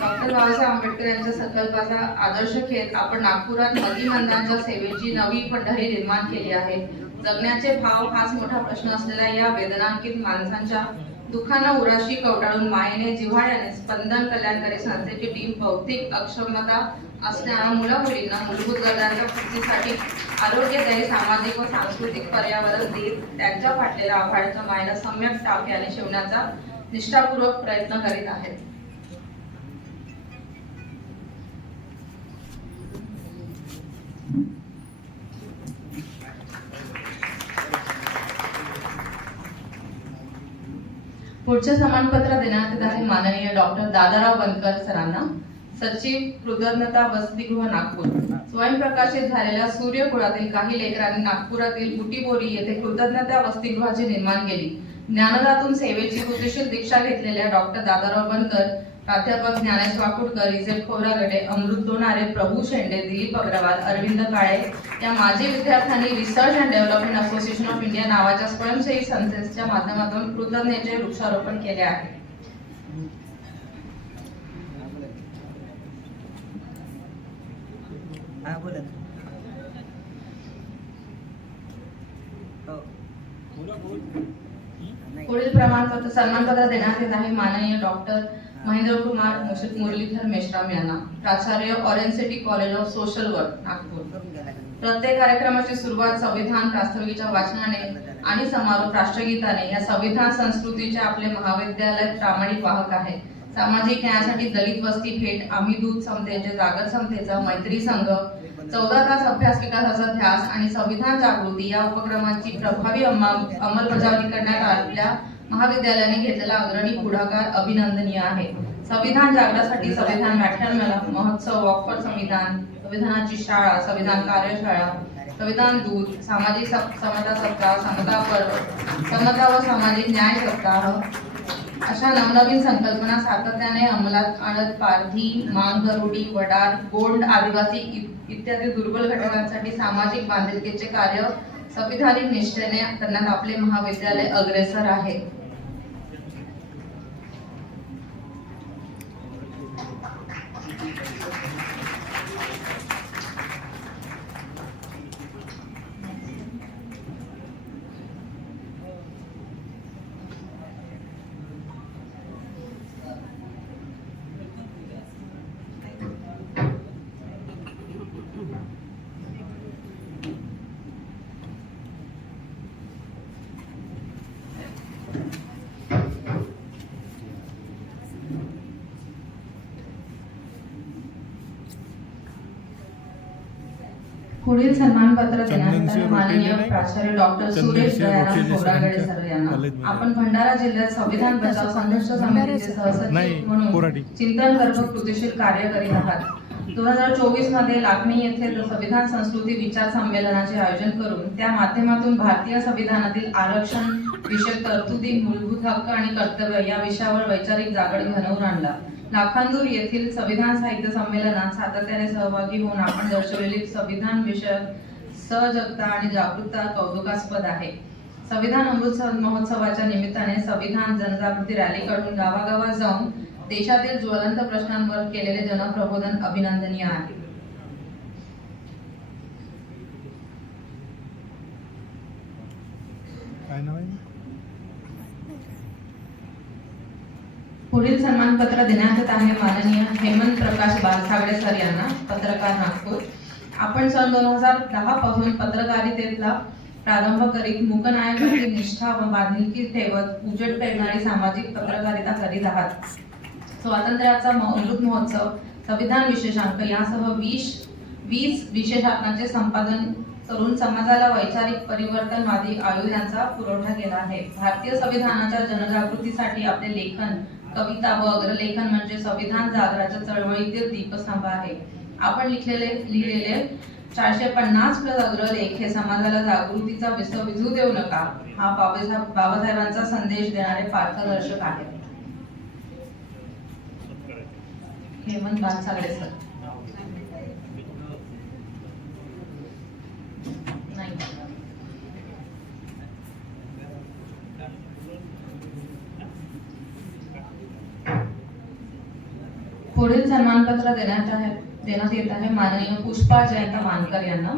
डॉक्टर बाबासाहेब आंबेडकर यांच्या संकल्पाचा आदर्श घेत आपण नागपुरात मतिमंदांच्या सेवेची नवी पंढरी निर्माण केली आहे. जगण्याचे भाव हाच मोठा प्रश्न असलेल्या या वेदनांकित माणसांच्या दुःखांना उराशी कवटाळून मायेने जिव्हाळ्याने स्पंदन कल्याणकारी संस्थेची टीम भौतिक अक्षमता असणाऱ्या मुलामुलींना मूलभूत गरजांच्या पूर्तीसाठी आरोग्यदायी सामाजिक व सांस्कृतिक पर्यावरण देत त्यांच्या फाटलेल्या आभाळाच्या मायेला सम्यक टाक्याने शिवण्याचा निष्ठापूर्वक प्रयत्न करीत आहेत. पुढचे सन्मानपत्र देण्यात येत आहे माननीय डॉक्टर दादाराव बनकर सरांना. सचिव, कृतज्ञता वसतिगृह, नागपूर. स्वयंप्रकाशित झालेल्या सूर्यकुळातील काही लेकरांनी नागपुरातील बुटीबोरी येथे कृतज्ञता वसतिगृहाची निर्माण केली. ज्ञानदातून सेवेची कृतिशील दीक्षा घेतलेल्या डॉक्टर दादाराव बनकर, प्राध्यापक ज्ञानेश वाकुडकर, इजेट खोब्रागडे, अमृत दोनारे, प्रभू शेंडे, दिलीप अग्रवाल, अरविंद काळे या माजी विद्यार्थ्यांनी research and development association of India नावाच्या स्वयंसेवी संस्थेच्या माध्यमातून कृतज्ञतेचे वृक्षारोपण केले आहे. पुढील प्रमाणपत्र सन्मानपत्र देण्यात येत आहे माननीय डॉक्टर महेंद्र कुमार मुरलीधर मेश्राम यांना. प्राचार्य, orange city college of social work, Nagpur. प्रत्येक कार्यक्रमाची सुरुवात संविधान प्रास्ताविकेच्या वाचनाने आणि समारोप राष्ट्रगीताने या संविधान संस्कृतीचे आपले महाविद्यालय प्रामाणिक वाहक आहे. सामाजिक न्यायासाठी दलित वस्ती भेट, आम्ही दूध समतेचे, जागर समतेचा, मैत्री संघ, 14 तास अभ्यास विकासाचा ध्यास आणि संविधान जागृती या उपक्रमांची प्रभावी अंमलबजावणी करण्यात आपल्या महाविद्यालयाने घेतलेला अग्रणी पुढाकार अभिनंदनीय आहे. संविधान जागृतीसाठी संविधान व्याख्यानमाला, महोत्सव, वॉक फॉर संविधान, संविधानाची शाळा, संविधान कार्यशाळा, संविधान दूत, सामाजिक समता सप्ताह, समता पर्व, समता व सामाजिक न्याय सप्ताह अशा नवनवीन संकल्पना सातत्याने अंमलात आणत पारधी, मानगरुडी, वडार, गोंड, आदिवासी इत्यादी दुर्बल घटकांसाठी सामाजिक बांधिलकीचे कार्य संविधानिक निष्ठेने करण्यात आपले महाविद्यालय अग्रेसर आहे. पुढील सन्मानपत्र देण्यात माननीय प्राचार्य डॉक्टर सुरेश दयाराम खोब्रागडे सर यांना. आपण भंडारा जिल्ह्यात संविधान बचाव संघर्ष समितीचे सहसचिव म्हणून चिंतनगर्भ कृतिशील कार्य करीत आहात. 2024 मध्ये लाखनी येथे संविधान संस्कृती विचार संमेलनाचे आयोजन करून त्या माध्यमातून भारतीय संविधानातील आरक्षण विषयक तरतुदी, मूलभूत हक्क आणि कर्तव्य या विषयावर वैचारिक जागर घडवून आणला. लाखांदूर येथील संविधान साहित्य संमेलनात सातत्याने सहभागी होऊन आपण दर्शवलेली संविधान विषयक सजगता आणि जागरूकता कौतुकास्पद आहे. संविधान अमृत महोत्सवाच्या निमित्ताने संविधान जनजागृती रॅली काढून गावागावात जाऊन देशातील ज्वलंत प्रश्नांवर केलेले जनप्रबोधन अभिनंदनीय आहे. पुढील सन्मानपत्र देण्यात येत आहे माननीय हेमंत प्रकाश बालसागडे सर यांना, पत्रकार नागपूर. आपण सन 2010 पासून पत्रकारितेतला प्रारंभ करीत मूकनायकाची निष्ठा व बांधिलकी ठेवत उजेड पेरणारी सामाजिक पत्रकारिता करीत आहात. स्वातंत्र्याचा अमृत महोत्सव, संविधान विशेषांक यासह 20 विशेषांकांचे संपादन करून समाजाला वैचारिक परिवर्तनवादी आयुधांचा पुरवठा केला आहे. भारतीय संविधानाच्या जनजागृतीसाठी आपले लेखन, कविता व अग्रलेखन म्हणजे संविधान जागराच्या चळवळीतील दीपस्तंभ आहे. आपण लिहिलेले 450 अग्रलेख हे समाजाला जागृतीचा विझू देऊ नका हा बाबासाहेबांचा संदेश देणारे पार्थदर्शक आहे. हेमंत बालसागडे सर. नाही. पुढील सन्मानपत्र देण्यात येत आहे माननीय पुष्पा जयंत मानकर यांना.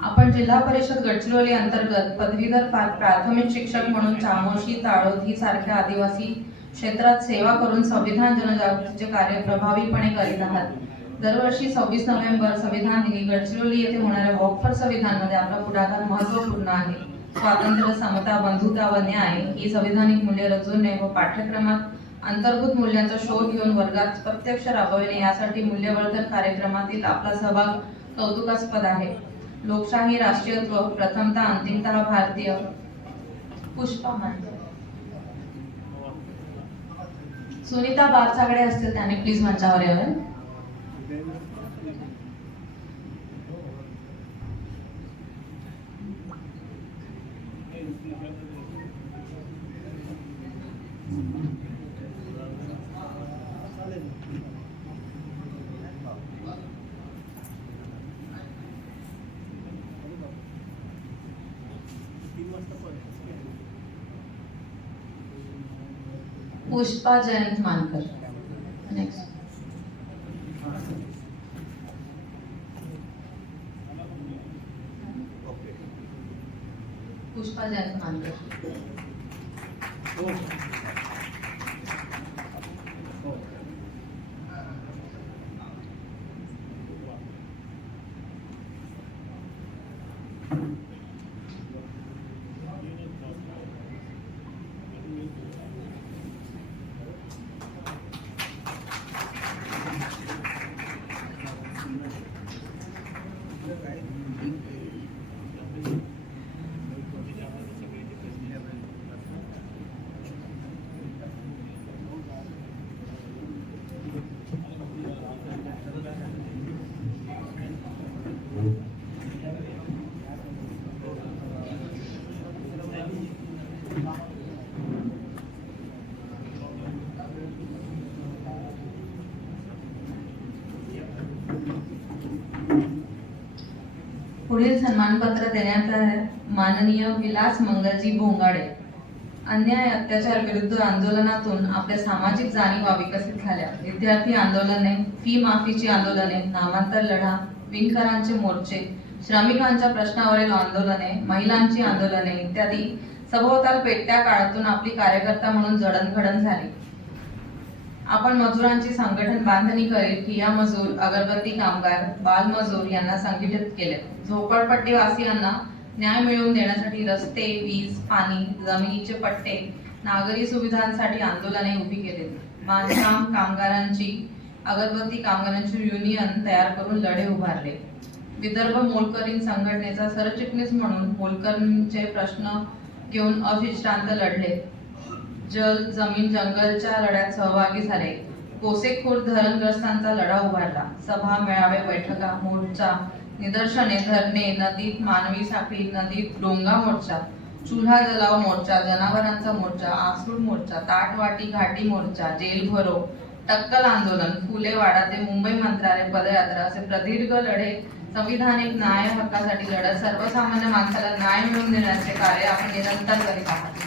आपण जिल्हा परिषद गडचिरोली अंतर्गत पदवीधर प्राथमिक शिक्षक म्हणून चामोशी, ताडोजी सारख्या आदिवासी क्षेत्रात सेवा करून संविधान जनजागृतीचे कार्य प्रभावीपणे करीत आहात. दरवर्षी 26 नोव्हेंबर संविधान दिनी गडचिरोली येथे होणाऱ्या वॉक फॉर संविधान मध्ये आपला पुढाकार महत्त्वपूर्ण आहे. स्वातंत्र्य, समता, बंधुता व न्याय ही संविधानिक मूल्ये रजवणे व पाठ्यक्रमात अंतर्भूत मूल्यांचा शोध घेऊन वर्गात प्रत्यक्ष राबविणे यासाठी मूल्यवर्धन कार्यक्रमातील आपला सहभाग कौतुकास्पद आहे. लोकशाही, राष्ट्रीयत्व, प्रथमता, अंतिमतः भारतीय. पुष्पा मानकर. सुनीता बालसागडे असतील त्यांनी प्लीज मंचावर यावे. पुष्पा जयंत मानकर. नेक्स्ट. पुष्पा जयंत मानकर. पुढील सन्मानपत्र देण्यात आहे माननीय विलास मंगलजी भोंगाडे. अन्याय अत्याचार विरुद्ध आंदोलनातून आपल्या सामाजिक जाणीवा विकसित झाल्या. विद्यार्थी आंदोलने, फी माफीची आंदोलने, नामांतर लढा, विणकरांचे मोर्चे, श्रमिकांच्या प्रश्नावरील आंदोलने, महिलांची आंदोलने इत्यादी सभोवताल पेटत्या काळातून आपली कार्यकर्ता म्हणून जडणघडण झाली. आपण मजुरांची संघटन बांधणी करीत ठिय्या मजूर, अगरबत्ती कामगार, बालमजूर यांना संघटित केले. झोपडपट्टीवासियांना न्याय मिळवून देण्यासाठी रस्ते, वीज, पाणी, जमिनीचे पट्टे, नागरी सुविधांसाठी आंदोलने उभी केली. बांधकाम कामगारांची, अगरबत्ती कामगारांची युनियन तयार करून लढे उभारले. विदर्भ मोलकरीण संघटनेचा सरचिटणीस म्हणून मोलकरीणचे प्रश्न घेऊन अविश्रांत लढले. जल, जमीन, जंगलच्या लढ्यात सहभागी झाले. गोसेखुर्द धरणग्रस्तांचा लढा उभारला. सभा, मेळावे, बैठका, मोर्चा, निदर्शने, धरणे, नदीत मानवी साखळी, नदीत डोंगा मोर्चा, चुल्हा जलाव मोर्चा, जनावरांचा मोर्चा, आसूड मोर्चा, ताटवाटी घाटी मोर्चा, जेल भरो, टक्कल आंदोलन, फुलेवाडा ते मुंबई मंत्रालय पदयात्रा असे प्रदीर्घ लढे, संविधानिक न्याय हक्कासाठी लढत, सर्वसामान्य माणसाला न्याय मिळवून देण्याचे कार्य आपण निरंतर करीत आहात.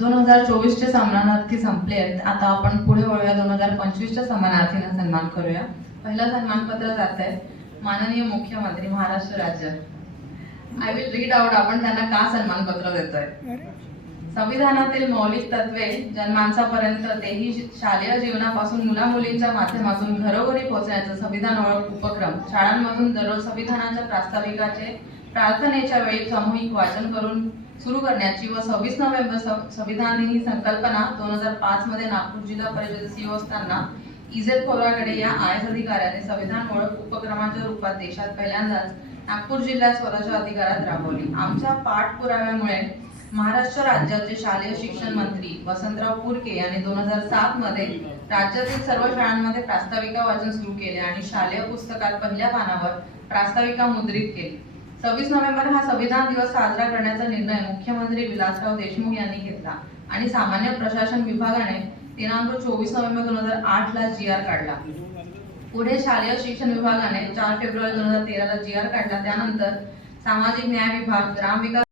दोन 2024 चे समानार्थी संपले आहेत. आता आपण पुढे वळूया 2025 च्या समानार्थींना सन्मान करूया. पहिलं सन्मानपत्र जात आहे माननीय मुख्यमंत्री महाराष्ट्र राज्य. आय विल रीड आउट आपण त्यांना का सन्मानपत्र देतोय. संविधानातील मौलिक तत्वे जन्मांचापर्यंत तेही शालेय जीवनापासून मुला मुलींच्या माध्यमातून घरोघरी पोहोचण्याचा संविधान ओळख उपक्रम, शाळांमधून दररोज संविधानाच्या प्रास्ताविकाचे प्रार्थनेच्या वेळी सामूहिक वाचन करून सुरू करण्याची व 26 नोव्हेंबर संविधान दिन ही संकल्पना 2005 मध्ये नागपूर जिल्हा परिषद सीओ असताना इजेल कोल्हाकडे या आय एस अधिकाऱ्याने संविधान ओळख उपक्रमाच्या रूपात देशात पहिल्यांदाच नागपूर जिल्ह्यात स्वतःच्या अधिकारात राबवली. आमच्या पाठपुराव्यामुळे महाराष्ट्र राज्याचे शालेय शिक्षण मंत्री वसंतराव पुरके यांनी 2007 मध्ये राज्यातील सर्व शाळांमध्ये प्रास्ताविका वाचन सुरू केले आणि शालेय पुस्तकात पहिल्या पानावर प्रास्ताविका मुद्रित केली. 26 नोव्हेंबर हा संविधान दिवस साजरा करण्याचा निर्णय मुख्यमंत्री विलासराव देशमुख यांनी घेतला आणि सामान्य प्रशासन विभागाने दिनांक 24 नोव्हेंबर 2008 ला GR काढला. पुढे शालेय शिक्षण विभागाने 4 फेब्रुवारी 2013 ला GR काढला. त्यानंतर सामाजिक न्याय विभाग, ग्रामविकास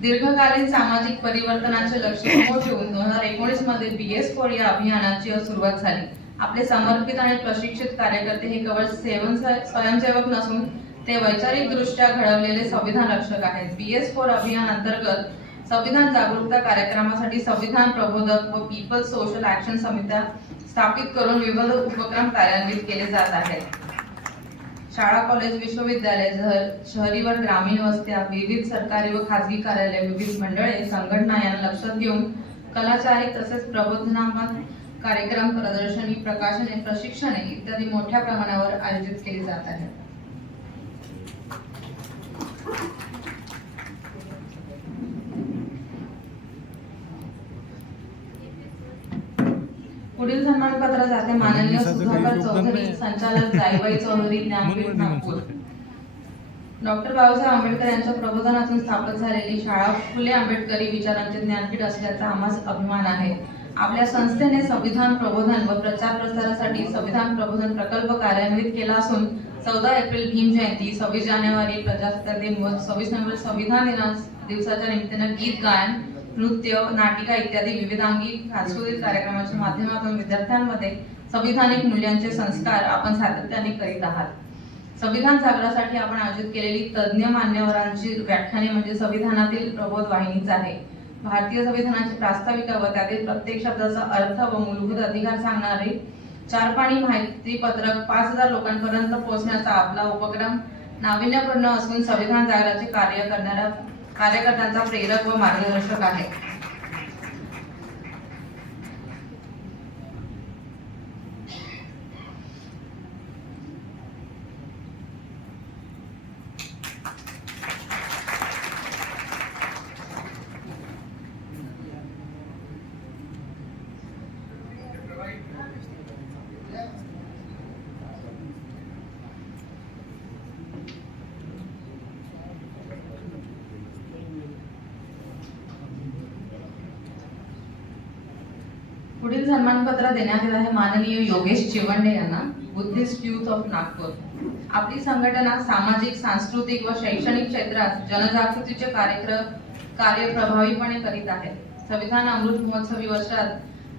दीर्घकालीन सामाजिक परिवर्तनाचे लक्ष्य समोर ठेवून 2019 मध्ये BS4 या अभियानाची सुरुवात झाली. आपले समर्पित आणि प्रशिक्षित कार्यकर्ते हे केवळ स्वयंसेवक नसून ते वैचारिक दृष्ट्या घडवलेले संविधान रक्षक आहेत. BS4 अभियान अंतर्गत संविधान जागरूकता कार्यक्रमासाठी संविधान प्रबोधक व पीपल सोशल ऍक्शन समित्या स्थापित करून विविध उपक्रम कार्यान्वित केले जात आहेत. शाळा, कॉलेज, विश्वविद्यालय, शहरी व ग्रामीण वस्त्या, विविध सरकारी व खाजगी कार्यालय, विविध मंडळे, संघटना यांना लक्षात घेऊन कलाचारिक तसेच प्रबोधनात्मक कार्यक्रम, प्रदर्शनी, प्रकाशने, प्रशिक्षणे इत्यादी मोठ्या प्रमाणावर आयोजित केली जात आहेत. पुढील सन्मानपत्र जाते माननीय सुधाकर चौधरी, संचालक जाईबाई चौधरी, ज्ञानपीठ नागपूर. डॉक्टर बाबासाहेब आंबेडकर यांच्या प्रबोधनातून स्थापित झालेली शाळा फुले आंबेडकरी विचारांचे ज्ञानपीठ असल्याचा आम्हास अभिमान आहे. आपल्या संस्थेने संविधान प्रबोधन व प्रचार प्रसारासाठी संविधान प्रबोधन प्रकल्प कार्यान्वित केला असून 14 एप्रिल भीम जयंती, 26 जानेवारी प्रजासत्ताक दिन व 26 नोव्हेंबर संविधान दिवसाच्या निमित्ताने गीत गायन, नृत्य, नाटिका इत्यादी विविधांगी सांस्कृतिक कार्यक्रमाच्या माध्यमातून विद्यार्थ्यांमध्ये संविधानिक मूल्यांचे संस्कार आपण सातत्याने करीत आहात. संविधान जागरासाठी आपण आयोजित केलेली तज्ञ मान्यवरांची व्याख्याने म्हणजे संविधानातील प्रबोध वाहिनीच आहे. भारतीय संविधानाची प्रास्ताविका व त्यातील प्रत्येक शब्दाचा अर्थ व मूलभूत अधिकार सांगणारे 4 पानी माहिती पत्रक 5000 लोकांपर्यंत पोहोचण्याचा आपला उपक्रम नाविन्यपूर्ण असून संविधान जागराचे कार्य करणाऱ्या कार्यकर्त्यांचा प्रेरक व मार्गदर्शक आहे. पुढील सन्मानपत्र देण्यात येत आहे माननीय योगेश चिवंडे यांना, बुद्धिस्ट युथ ऑफ नागपूर. आपली संघटना सामाजिक, सांस्कृतिक व शैक्षणिक क्षेत्रात जनजागृतीचे कार्य प्रभावीपणे करीत आहे. संविधान अमृत महोत्सवी वर्षात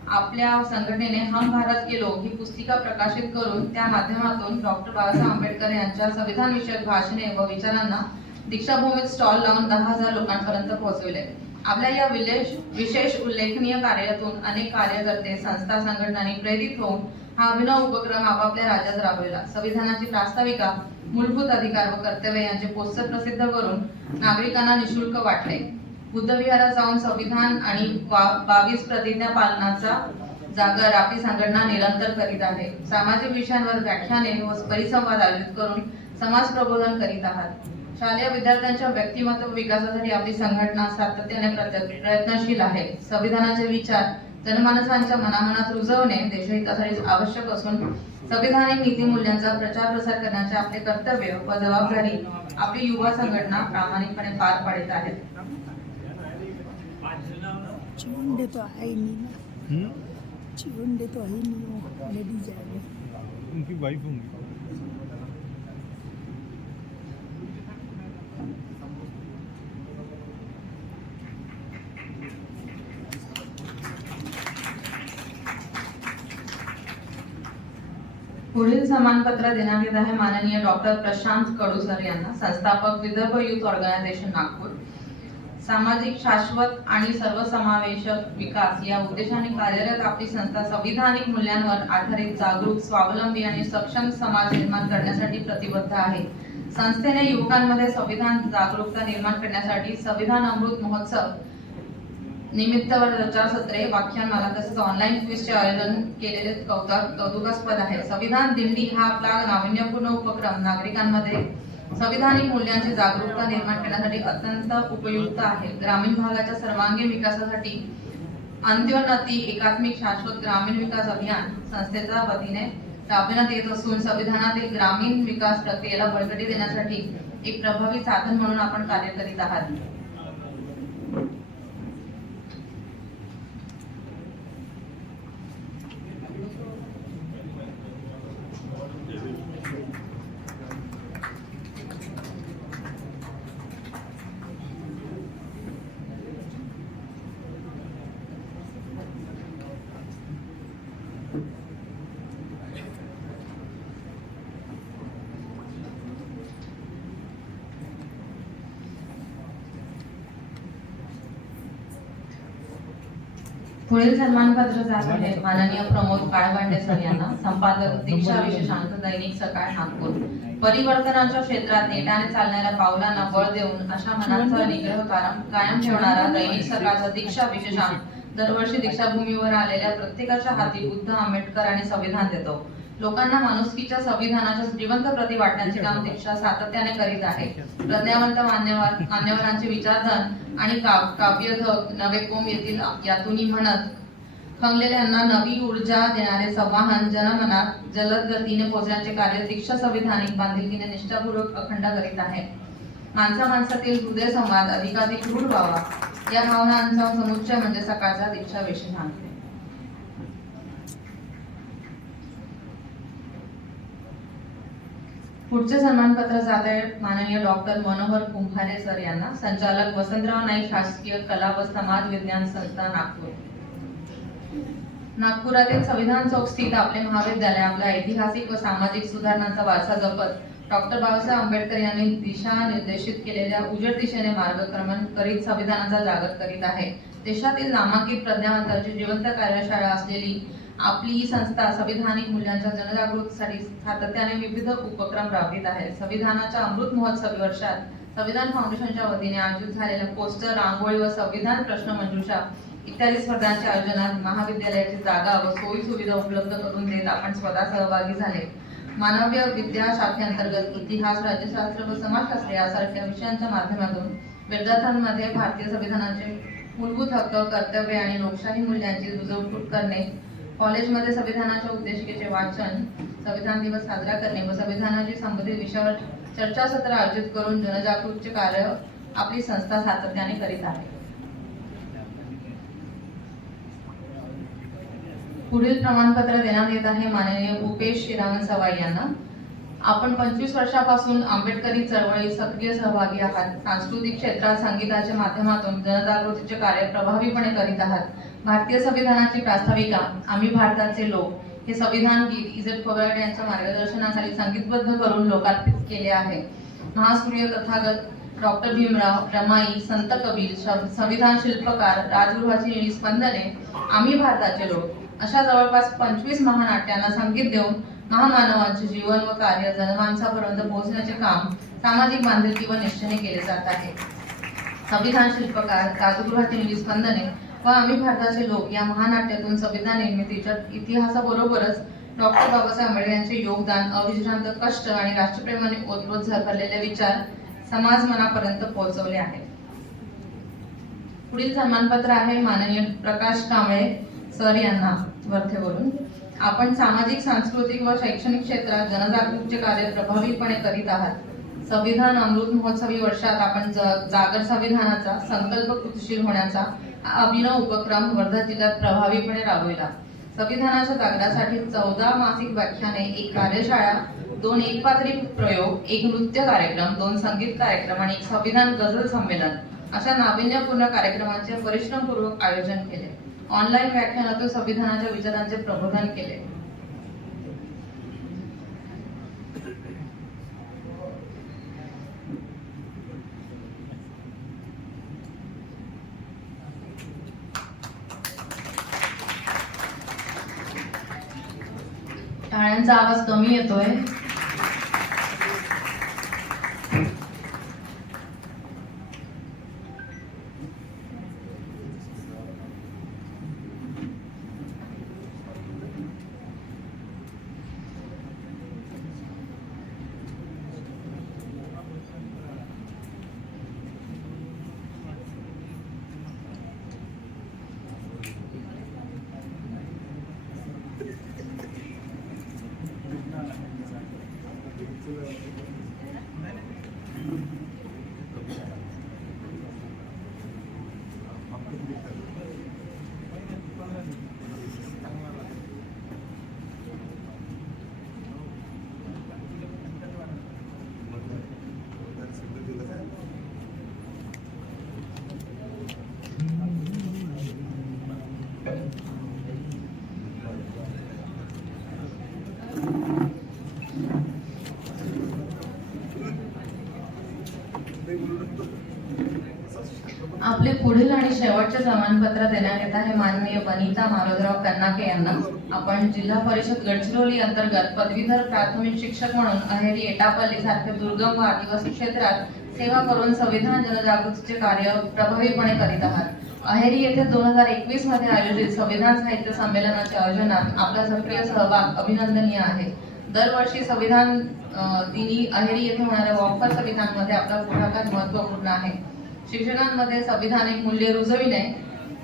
आपल्या संघटनेने हम भारत के लोग ही पुस्तिका प्रकाशित करून त्या माध्यमातून डॉक्टर बाबासाहेब आंबेडकर यांच्या संविधान विषयक भाषणे व विचारांना दीक्षाभूमीत स्टॉल लावून 10,000 लोकांपर्यंत पोहोचविले. आपल्या या विशेष उल्लेखनीय कार्यातून अनेक कार्यकर्ते, संस्था, संघटनांनी प्रेरित होऊन हा अभिनव उपक्रम आपापल्या राज्यात राबविला. संविधानाची प्रास्ताविका, मूलभूत अधिकार व कर्तव्य यांचे पोस्टर प्रसिद्ध करून नागरिकांना निशुल्क वाटले. बुद्धविहारात जाऊन संविधान आणि 22 प्रतिज्ञा पालनाचा जागर आपली संघटना निरंतर करीत आहे. सामाजिक विषयांवर व्याख्याने व परिसंवाद आयोजित करून समाज प्रबोधन करीत आहात. शालेय विद्यार्थ्यांच्या व्यक्तिमत्व विकासासाठी आपली संघटना सातत्याने प्रयत्नशील आहे. संविधानाचे विचार जनमानसांच्या मनामनात रुजवणे देशहितासाठी आवश्यक असून संविधानिक नीती मूल्यांचा प्रचार प्रसार करण्याचे आपले कर्तव्य व जबाबदारी आपली युवा संघटना प्रामाणिकपणे पार पाडत आहे. चिवंडे तो है नहीं ना, चिवंडे तो है नहीं, वो लेडीज है, उनकी वाइफ होंगी. पुढील सन्मानपत्र देण्यात येत आहे माननीय डॉक्टर प्रशांत कडू सर यांना, संस्थापक विदर्भ युथ ऑर्गनायझेशन नागपूर. सामाजिक शाश्वत आणि सर्वसमावेशक विकास या उद्देशाने कार्यरत आपली संस्था संविधानिक मूल्यांवर आधारित जागरूक, स्वावलंबी आणि सक्षम समाज निर्माण करण्यासाठी प्रतिबद्ध आहे. संस्थेने युवकांमध्ये संविधान जागरूकता निर्माण करण्यासाठी संविधान अमृत महोत्सव निमित्तावर चर्चासत्रे, व्याख्यानमाला तसेच ऑनलाईन क्विजचे आयोजन केलेले कौतुकास्पद आहे. संविधान दिंडी हा आपला नाविन्यपूर्ण उपक्रम नागरिकांमध्ये संविधानिक मूल्यांची जागरूकता निर्माण करण्यासाठी अत्यंत उपयुक्त आहे. ग्रामीण भागाच्या सर्वांगीण विकासासाठी अंत्योन्नती एकात्मिक शाश्वत ग्रामीण विकास अभियान संस्थेच्या वतीने राबविण्यात येत असून संविधानातील ग्रामीण विकास प्रक्रियेला बळकटी देण्यासाठी एक प्रभावी साधन म्हणून आपण कार्य करीत आहात. पुढील सन्मानपत्र जात आहे माननीय प्रमोद काळबांडे सर यांना, संपादक दीक्षा विशेषांक दैनिक सकाळ नागपूर. परिवर्तनाच्या क्षेत्रात नेटाने चालणाऱ्या पावलांना बळ देऊन अशा मनाचा निग्रह कायम ठेवणारा दैनिक सकाळचा दीक्षा विशेषांक दरवर्षी दीक्षाभूमीवर आलेल्या प्रत्येकाच्या हाती बुद्ध, आंबेडकर आणि संविधान देतो. लोकांना माणुसकीच्या संविधानाच्या जिवंत प्रती वाटण्याचे काम दीक्षा सातत्याने करीत आहे. प्रज्ञावंत मान्यवरांचे विचारधन आणि काव्यधक नवे कोम येथील यातून म्हणत खंगलेल्यांना नवी ऊर्जा देणारे संवाहन जनमनात जलद गतीने पोहोचण्याचे कार्य दीक्षा संविधानिक बांधिलकीने निष्ठापूर्वक अखंड करीत आहे. माणसामाणसातील हृदय संवाद अधिकाधिक दृढ व्हावा या भावनांचा समुच्चय म्हणजे सकाळचा दीक्षा विशेषांक. पुढचे सन्मानपत्र जात आहे माननीय डॉक्टर मनोहर कुंभारे सर यांना, संचालक वसंतराव नाईक शासकीय कला व समाज विज्ञान संस्था नागपूर. नागपुरातील संविधान चौक स्थित आपले महाविद्यालय आपल्या ऐतिहासिक व सामाजिक सुधारणांचा वारसा जपत डॉक्टर बाबासाहेब आंबेडकर यांनी दिशा निर्देशित केलेल्या उजेड दिशेने मार्गक्रमण करीत संविधानाचा जागर करीत आहे. देशातील नामांकित प्रज्ञावंतांची जिवंत कार्यशाळा असलेली आपली ही संस्था संविधानिक मूल्यांच्या जनजागृतीसाठी सातत्याने विविध उपक्रम राबवित आहे. संविधानाच्या अमृत महोत्सवी वर्षात संविधान फाउंडेशनच्या वतीने आयोजित झालेल्या पोस्टर, रांगोळी व संविधान प्रश्न मंजुषा इत्यादी स्पर्धांच्या आयोजनात महाविद्यालयाची जागा व सोयी सुविधा उपलब्ध करून देत आपण स्वतः सहभागी झाले. मानवीय विद्या शाखेअंतर्गत इतिहास, राज्यशास्त्र व समाजशास्त्र यासारख्या विषयांच्या माध्यमातून विद्यार्थ्यांमध्ये भारतीय संविधानाचे मूलभूत हक्क, कर्तव्य आणि लोकशाही मूल्यांची रुजवणूक करणे, कॉलेजमध्ये संविधानाच्या उद्देशिकेचे वाचन, संविधान दिवस साजरा करणे व संविधानाशी संबंधित विषयावर चर्चासत्र आयोजित करून जनजागृतीचे कार्य आपली संस्था सातत्याने करीत आहे. पुढील प्रमाणपत्र देण्यात येत आहे माननीय उपेश श्रीरामन सवाई यांना. आपण 25 वर्षापासून आंबेडकरी चळवळीत सक्रिय सहभागी आहात. सांस्कृतिक क्षेत्रात संगीताच्या माध्यमातून जनजागृतीचे कार्य प्रभावीपणे करीत आहात. भारतीय संविधानाची प्रास्ताविका आम्ही भारताचे लोक हे संविधान गीत इजेड फोगाट यांच्या मार्गदर्शनाखाली संगीतबद्ध करून लोकार्पित केले आहे. महासूर्य तथागत डॉक्टर भीमराव, रमाई, संत कबीर, संविधान शिल्पकार, राजगृहाची निळी स्पंदने, आम्ही भारताचे लोक अशा जवळपास 25 महानाट्यांना संगीत देऊन महामानवांचे जीवन व कार्य जनमानसापर्यंत पोहोचण्याचे काम सामाजिक बांधिलकी व निष्ठेने केले जात आहे. संविधान शिल्पकार, राजगृहाची निळी स्पंदने व आम्ही भारताचे लोक या महानाट्यातून संविधान निर्मितीच्या इतिहासाबरोबरच डॉक्टर बाबासाहेब आंबेडकर यांचे योगदान, अविश्रांत कष्ट आणि राष्ट्रप्रेमाने ओतप्रोत झळकलेले विचार समाज मनापर्यंत पोहोचवले आहेत. पुढील सन्मानपत्र आहे माननीय प्रकाश कांबळे सर यांना वरथेवरून. आपण सामाजिक, सांस्कृतिक व शैक्षणिक क्षेत्रात जनजागृतीचे कार्य प्रभावीपणे करीत आहात. संविधान अमृत महोत्सवी वर्षात आपण जागर संविधानाचा संकल्प कृतीशील होण्याचा हा अभिनव उपक्रम वर्धा जिल्ह्यात प्रभावीपणे राबविला. संविधानाच्या जागरासाठी 14 मासिक व्याख्याने, 1 कार्यशाळा, 2 एकपात्री प्रयोग, 1 नृत्य कार्यक्रम, 2 संगीत कार्यक्रम आणि 1 संविधान गझल संमेलन अशा नाविन्यपूर्ण कार्यक्रमांचे परिश्रमपूर्वक आयोजन केले. ऑनलाईन व्याख्यानातून संविधानाच्या विचारांचे प्रबोधन केले. टाळ्यांचा आवाज कमी येतोय. आपले पुढील आणि शेवटचे सन्मानपत्र देण्यात येत आहे माननीय वनिता मारोदराव कन्नाके यांना. आपण जिल्हा परिषद गडचिरोली अंतर्गत पदवीधर प्राथमिक शिक्षक म्हणून अहेरी, एटापल्ली सारख्या दुर्गम व आदिवासी क्षेत्रात सेवा करून संविधान जनजागृतीचे कार्य प्रभावीपणे करीत आहात. अहेरी येथे 2021 मध्ये आयोजित संविधान साहित्य संमेलनाच्या आयोजनात आपला सक्रिय सहभाग अभिनंदनीय आहे. दरवर्षी संविधान दिनी अहेरी येथे होणाऱ्या वॉकफॉर संविधानमध्ये आपला पुढाकार महत्त्वपूर्ण आहे. शिक्षकांमध्ये संविधानिक मूल्ये रुजविणे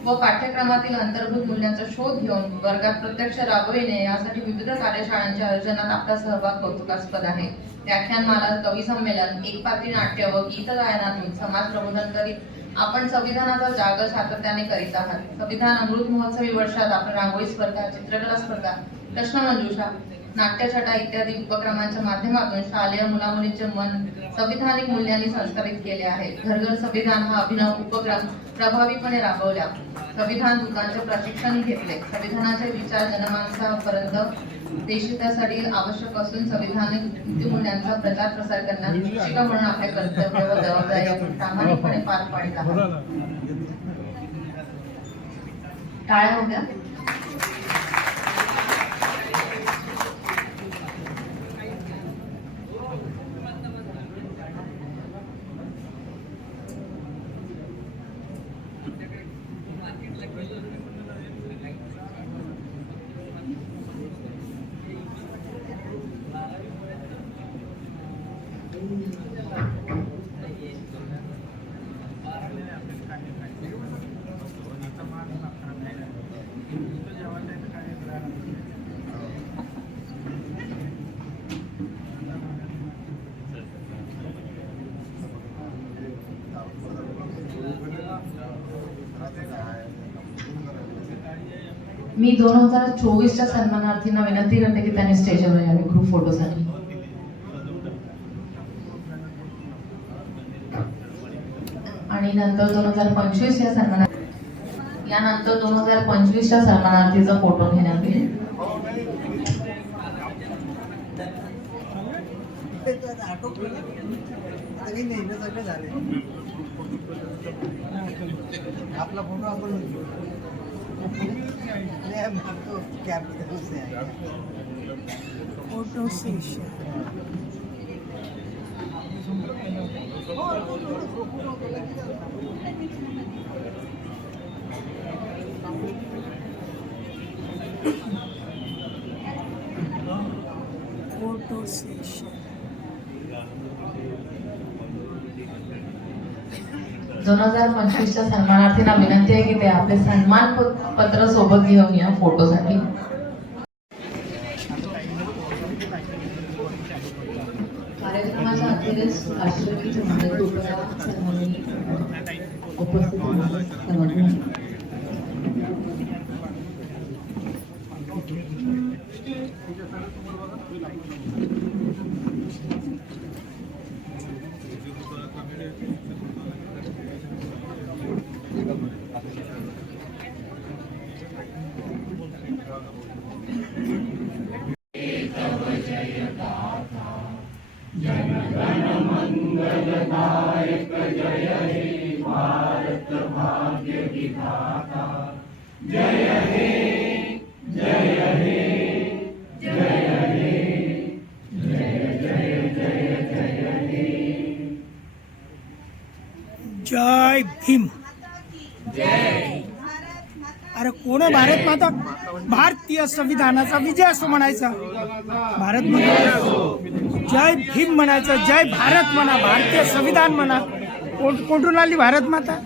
व पाठ्यक्रमातील अंतर्भूत मूल्यांचा शोध घेऊन वर्गात प्रत्यक्ष राबविणे यासाठी विविध कार्यशाळांच्या आयोजनात आपला सहभाग कौतुकास्पद आहे. व्याख्यानमाला, कवी संमेलन, एकपात्री नाट्य व गीत गायनातून समाज प्रबोधन करीत आपण संविधानाचा जागर सातत्याने करीत आहात. संविधान अमृत महोत्सवी वर्षात आपण रांगोळी स्पर्धा, चित्रकला स्पर्धा, प्रश्नमंजुषा, नाट्यछटा इत्यादी उपक्रमांच्या माध्यमातून शालेय मुलामुलींचे मन संविधानिक मूल्यांनी संस्कारित केले आहे. घर घर संविधान हा अभिनव उपक्रम प्रभावीपणे राबवला. संविधान दूतांचे प्रशिक्षण घेतले. संविधानाचे विचार जनमानसापर्यंत देशहितासाठी आवश्यक असून संविधानिक नीतिमूल्यांचा प्रचार प्रसार करण्यात शिक्षिका म्हणून आपले कर्तव्य व जबाबदारी आपण प्रामाणिकपणे पार पाडित आहात. टाळ्या होत्या. मी 2024च्या सन्मानार्थींना विनंती करते की त्यांनी स्टेजवर यावे ग्रुप फोटोसाठी. आणि नंतर 2025 या यानंतर 2025च्या सन्मानार्थीचा फोटो घेण्यात येईल. आपला फोटो आपण फोटो सेशन. फोटो सेशन 2025च्या सन्मानार्थींना विनंती आहे की ते आपले सन्मान पत्र सोबत घेऊन या फोटोसाठी. कार्यक्रमाच्या अखेरीस राष्ट्रगीत म्हणत कृपया सर्वांनी उपस्थित राहा. जय भीम. अरे कोण आहे भारत माता? भारतीय संविधानाचा विजय असो म्हणायचा. भारत माता जय भीम म्हणायचं, जय भारत म्हणा, भारतीय संविधान म्हणा. कोठून आली भारत माता?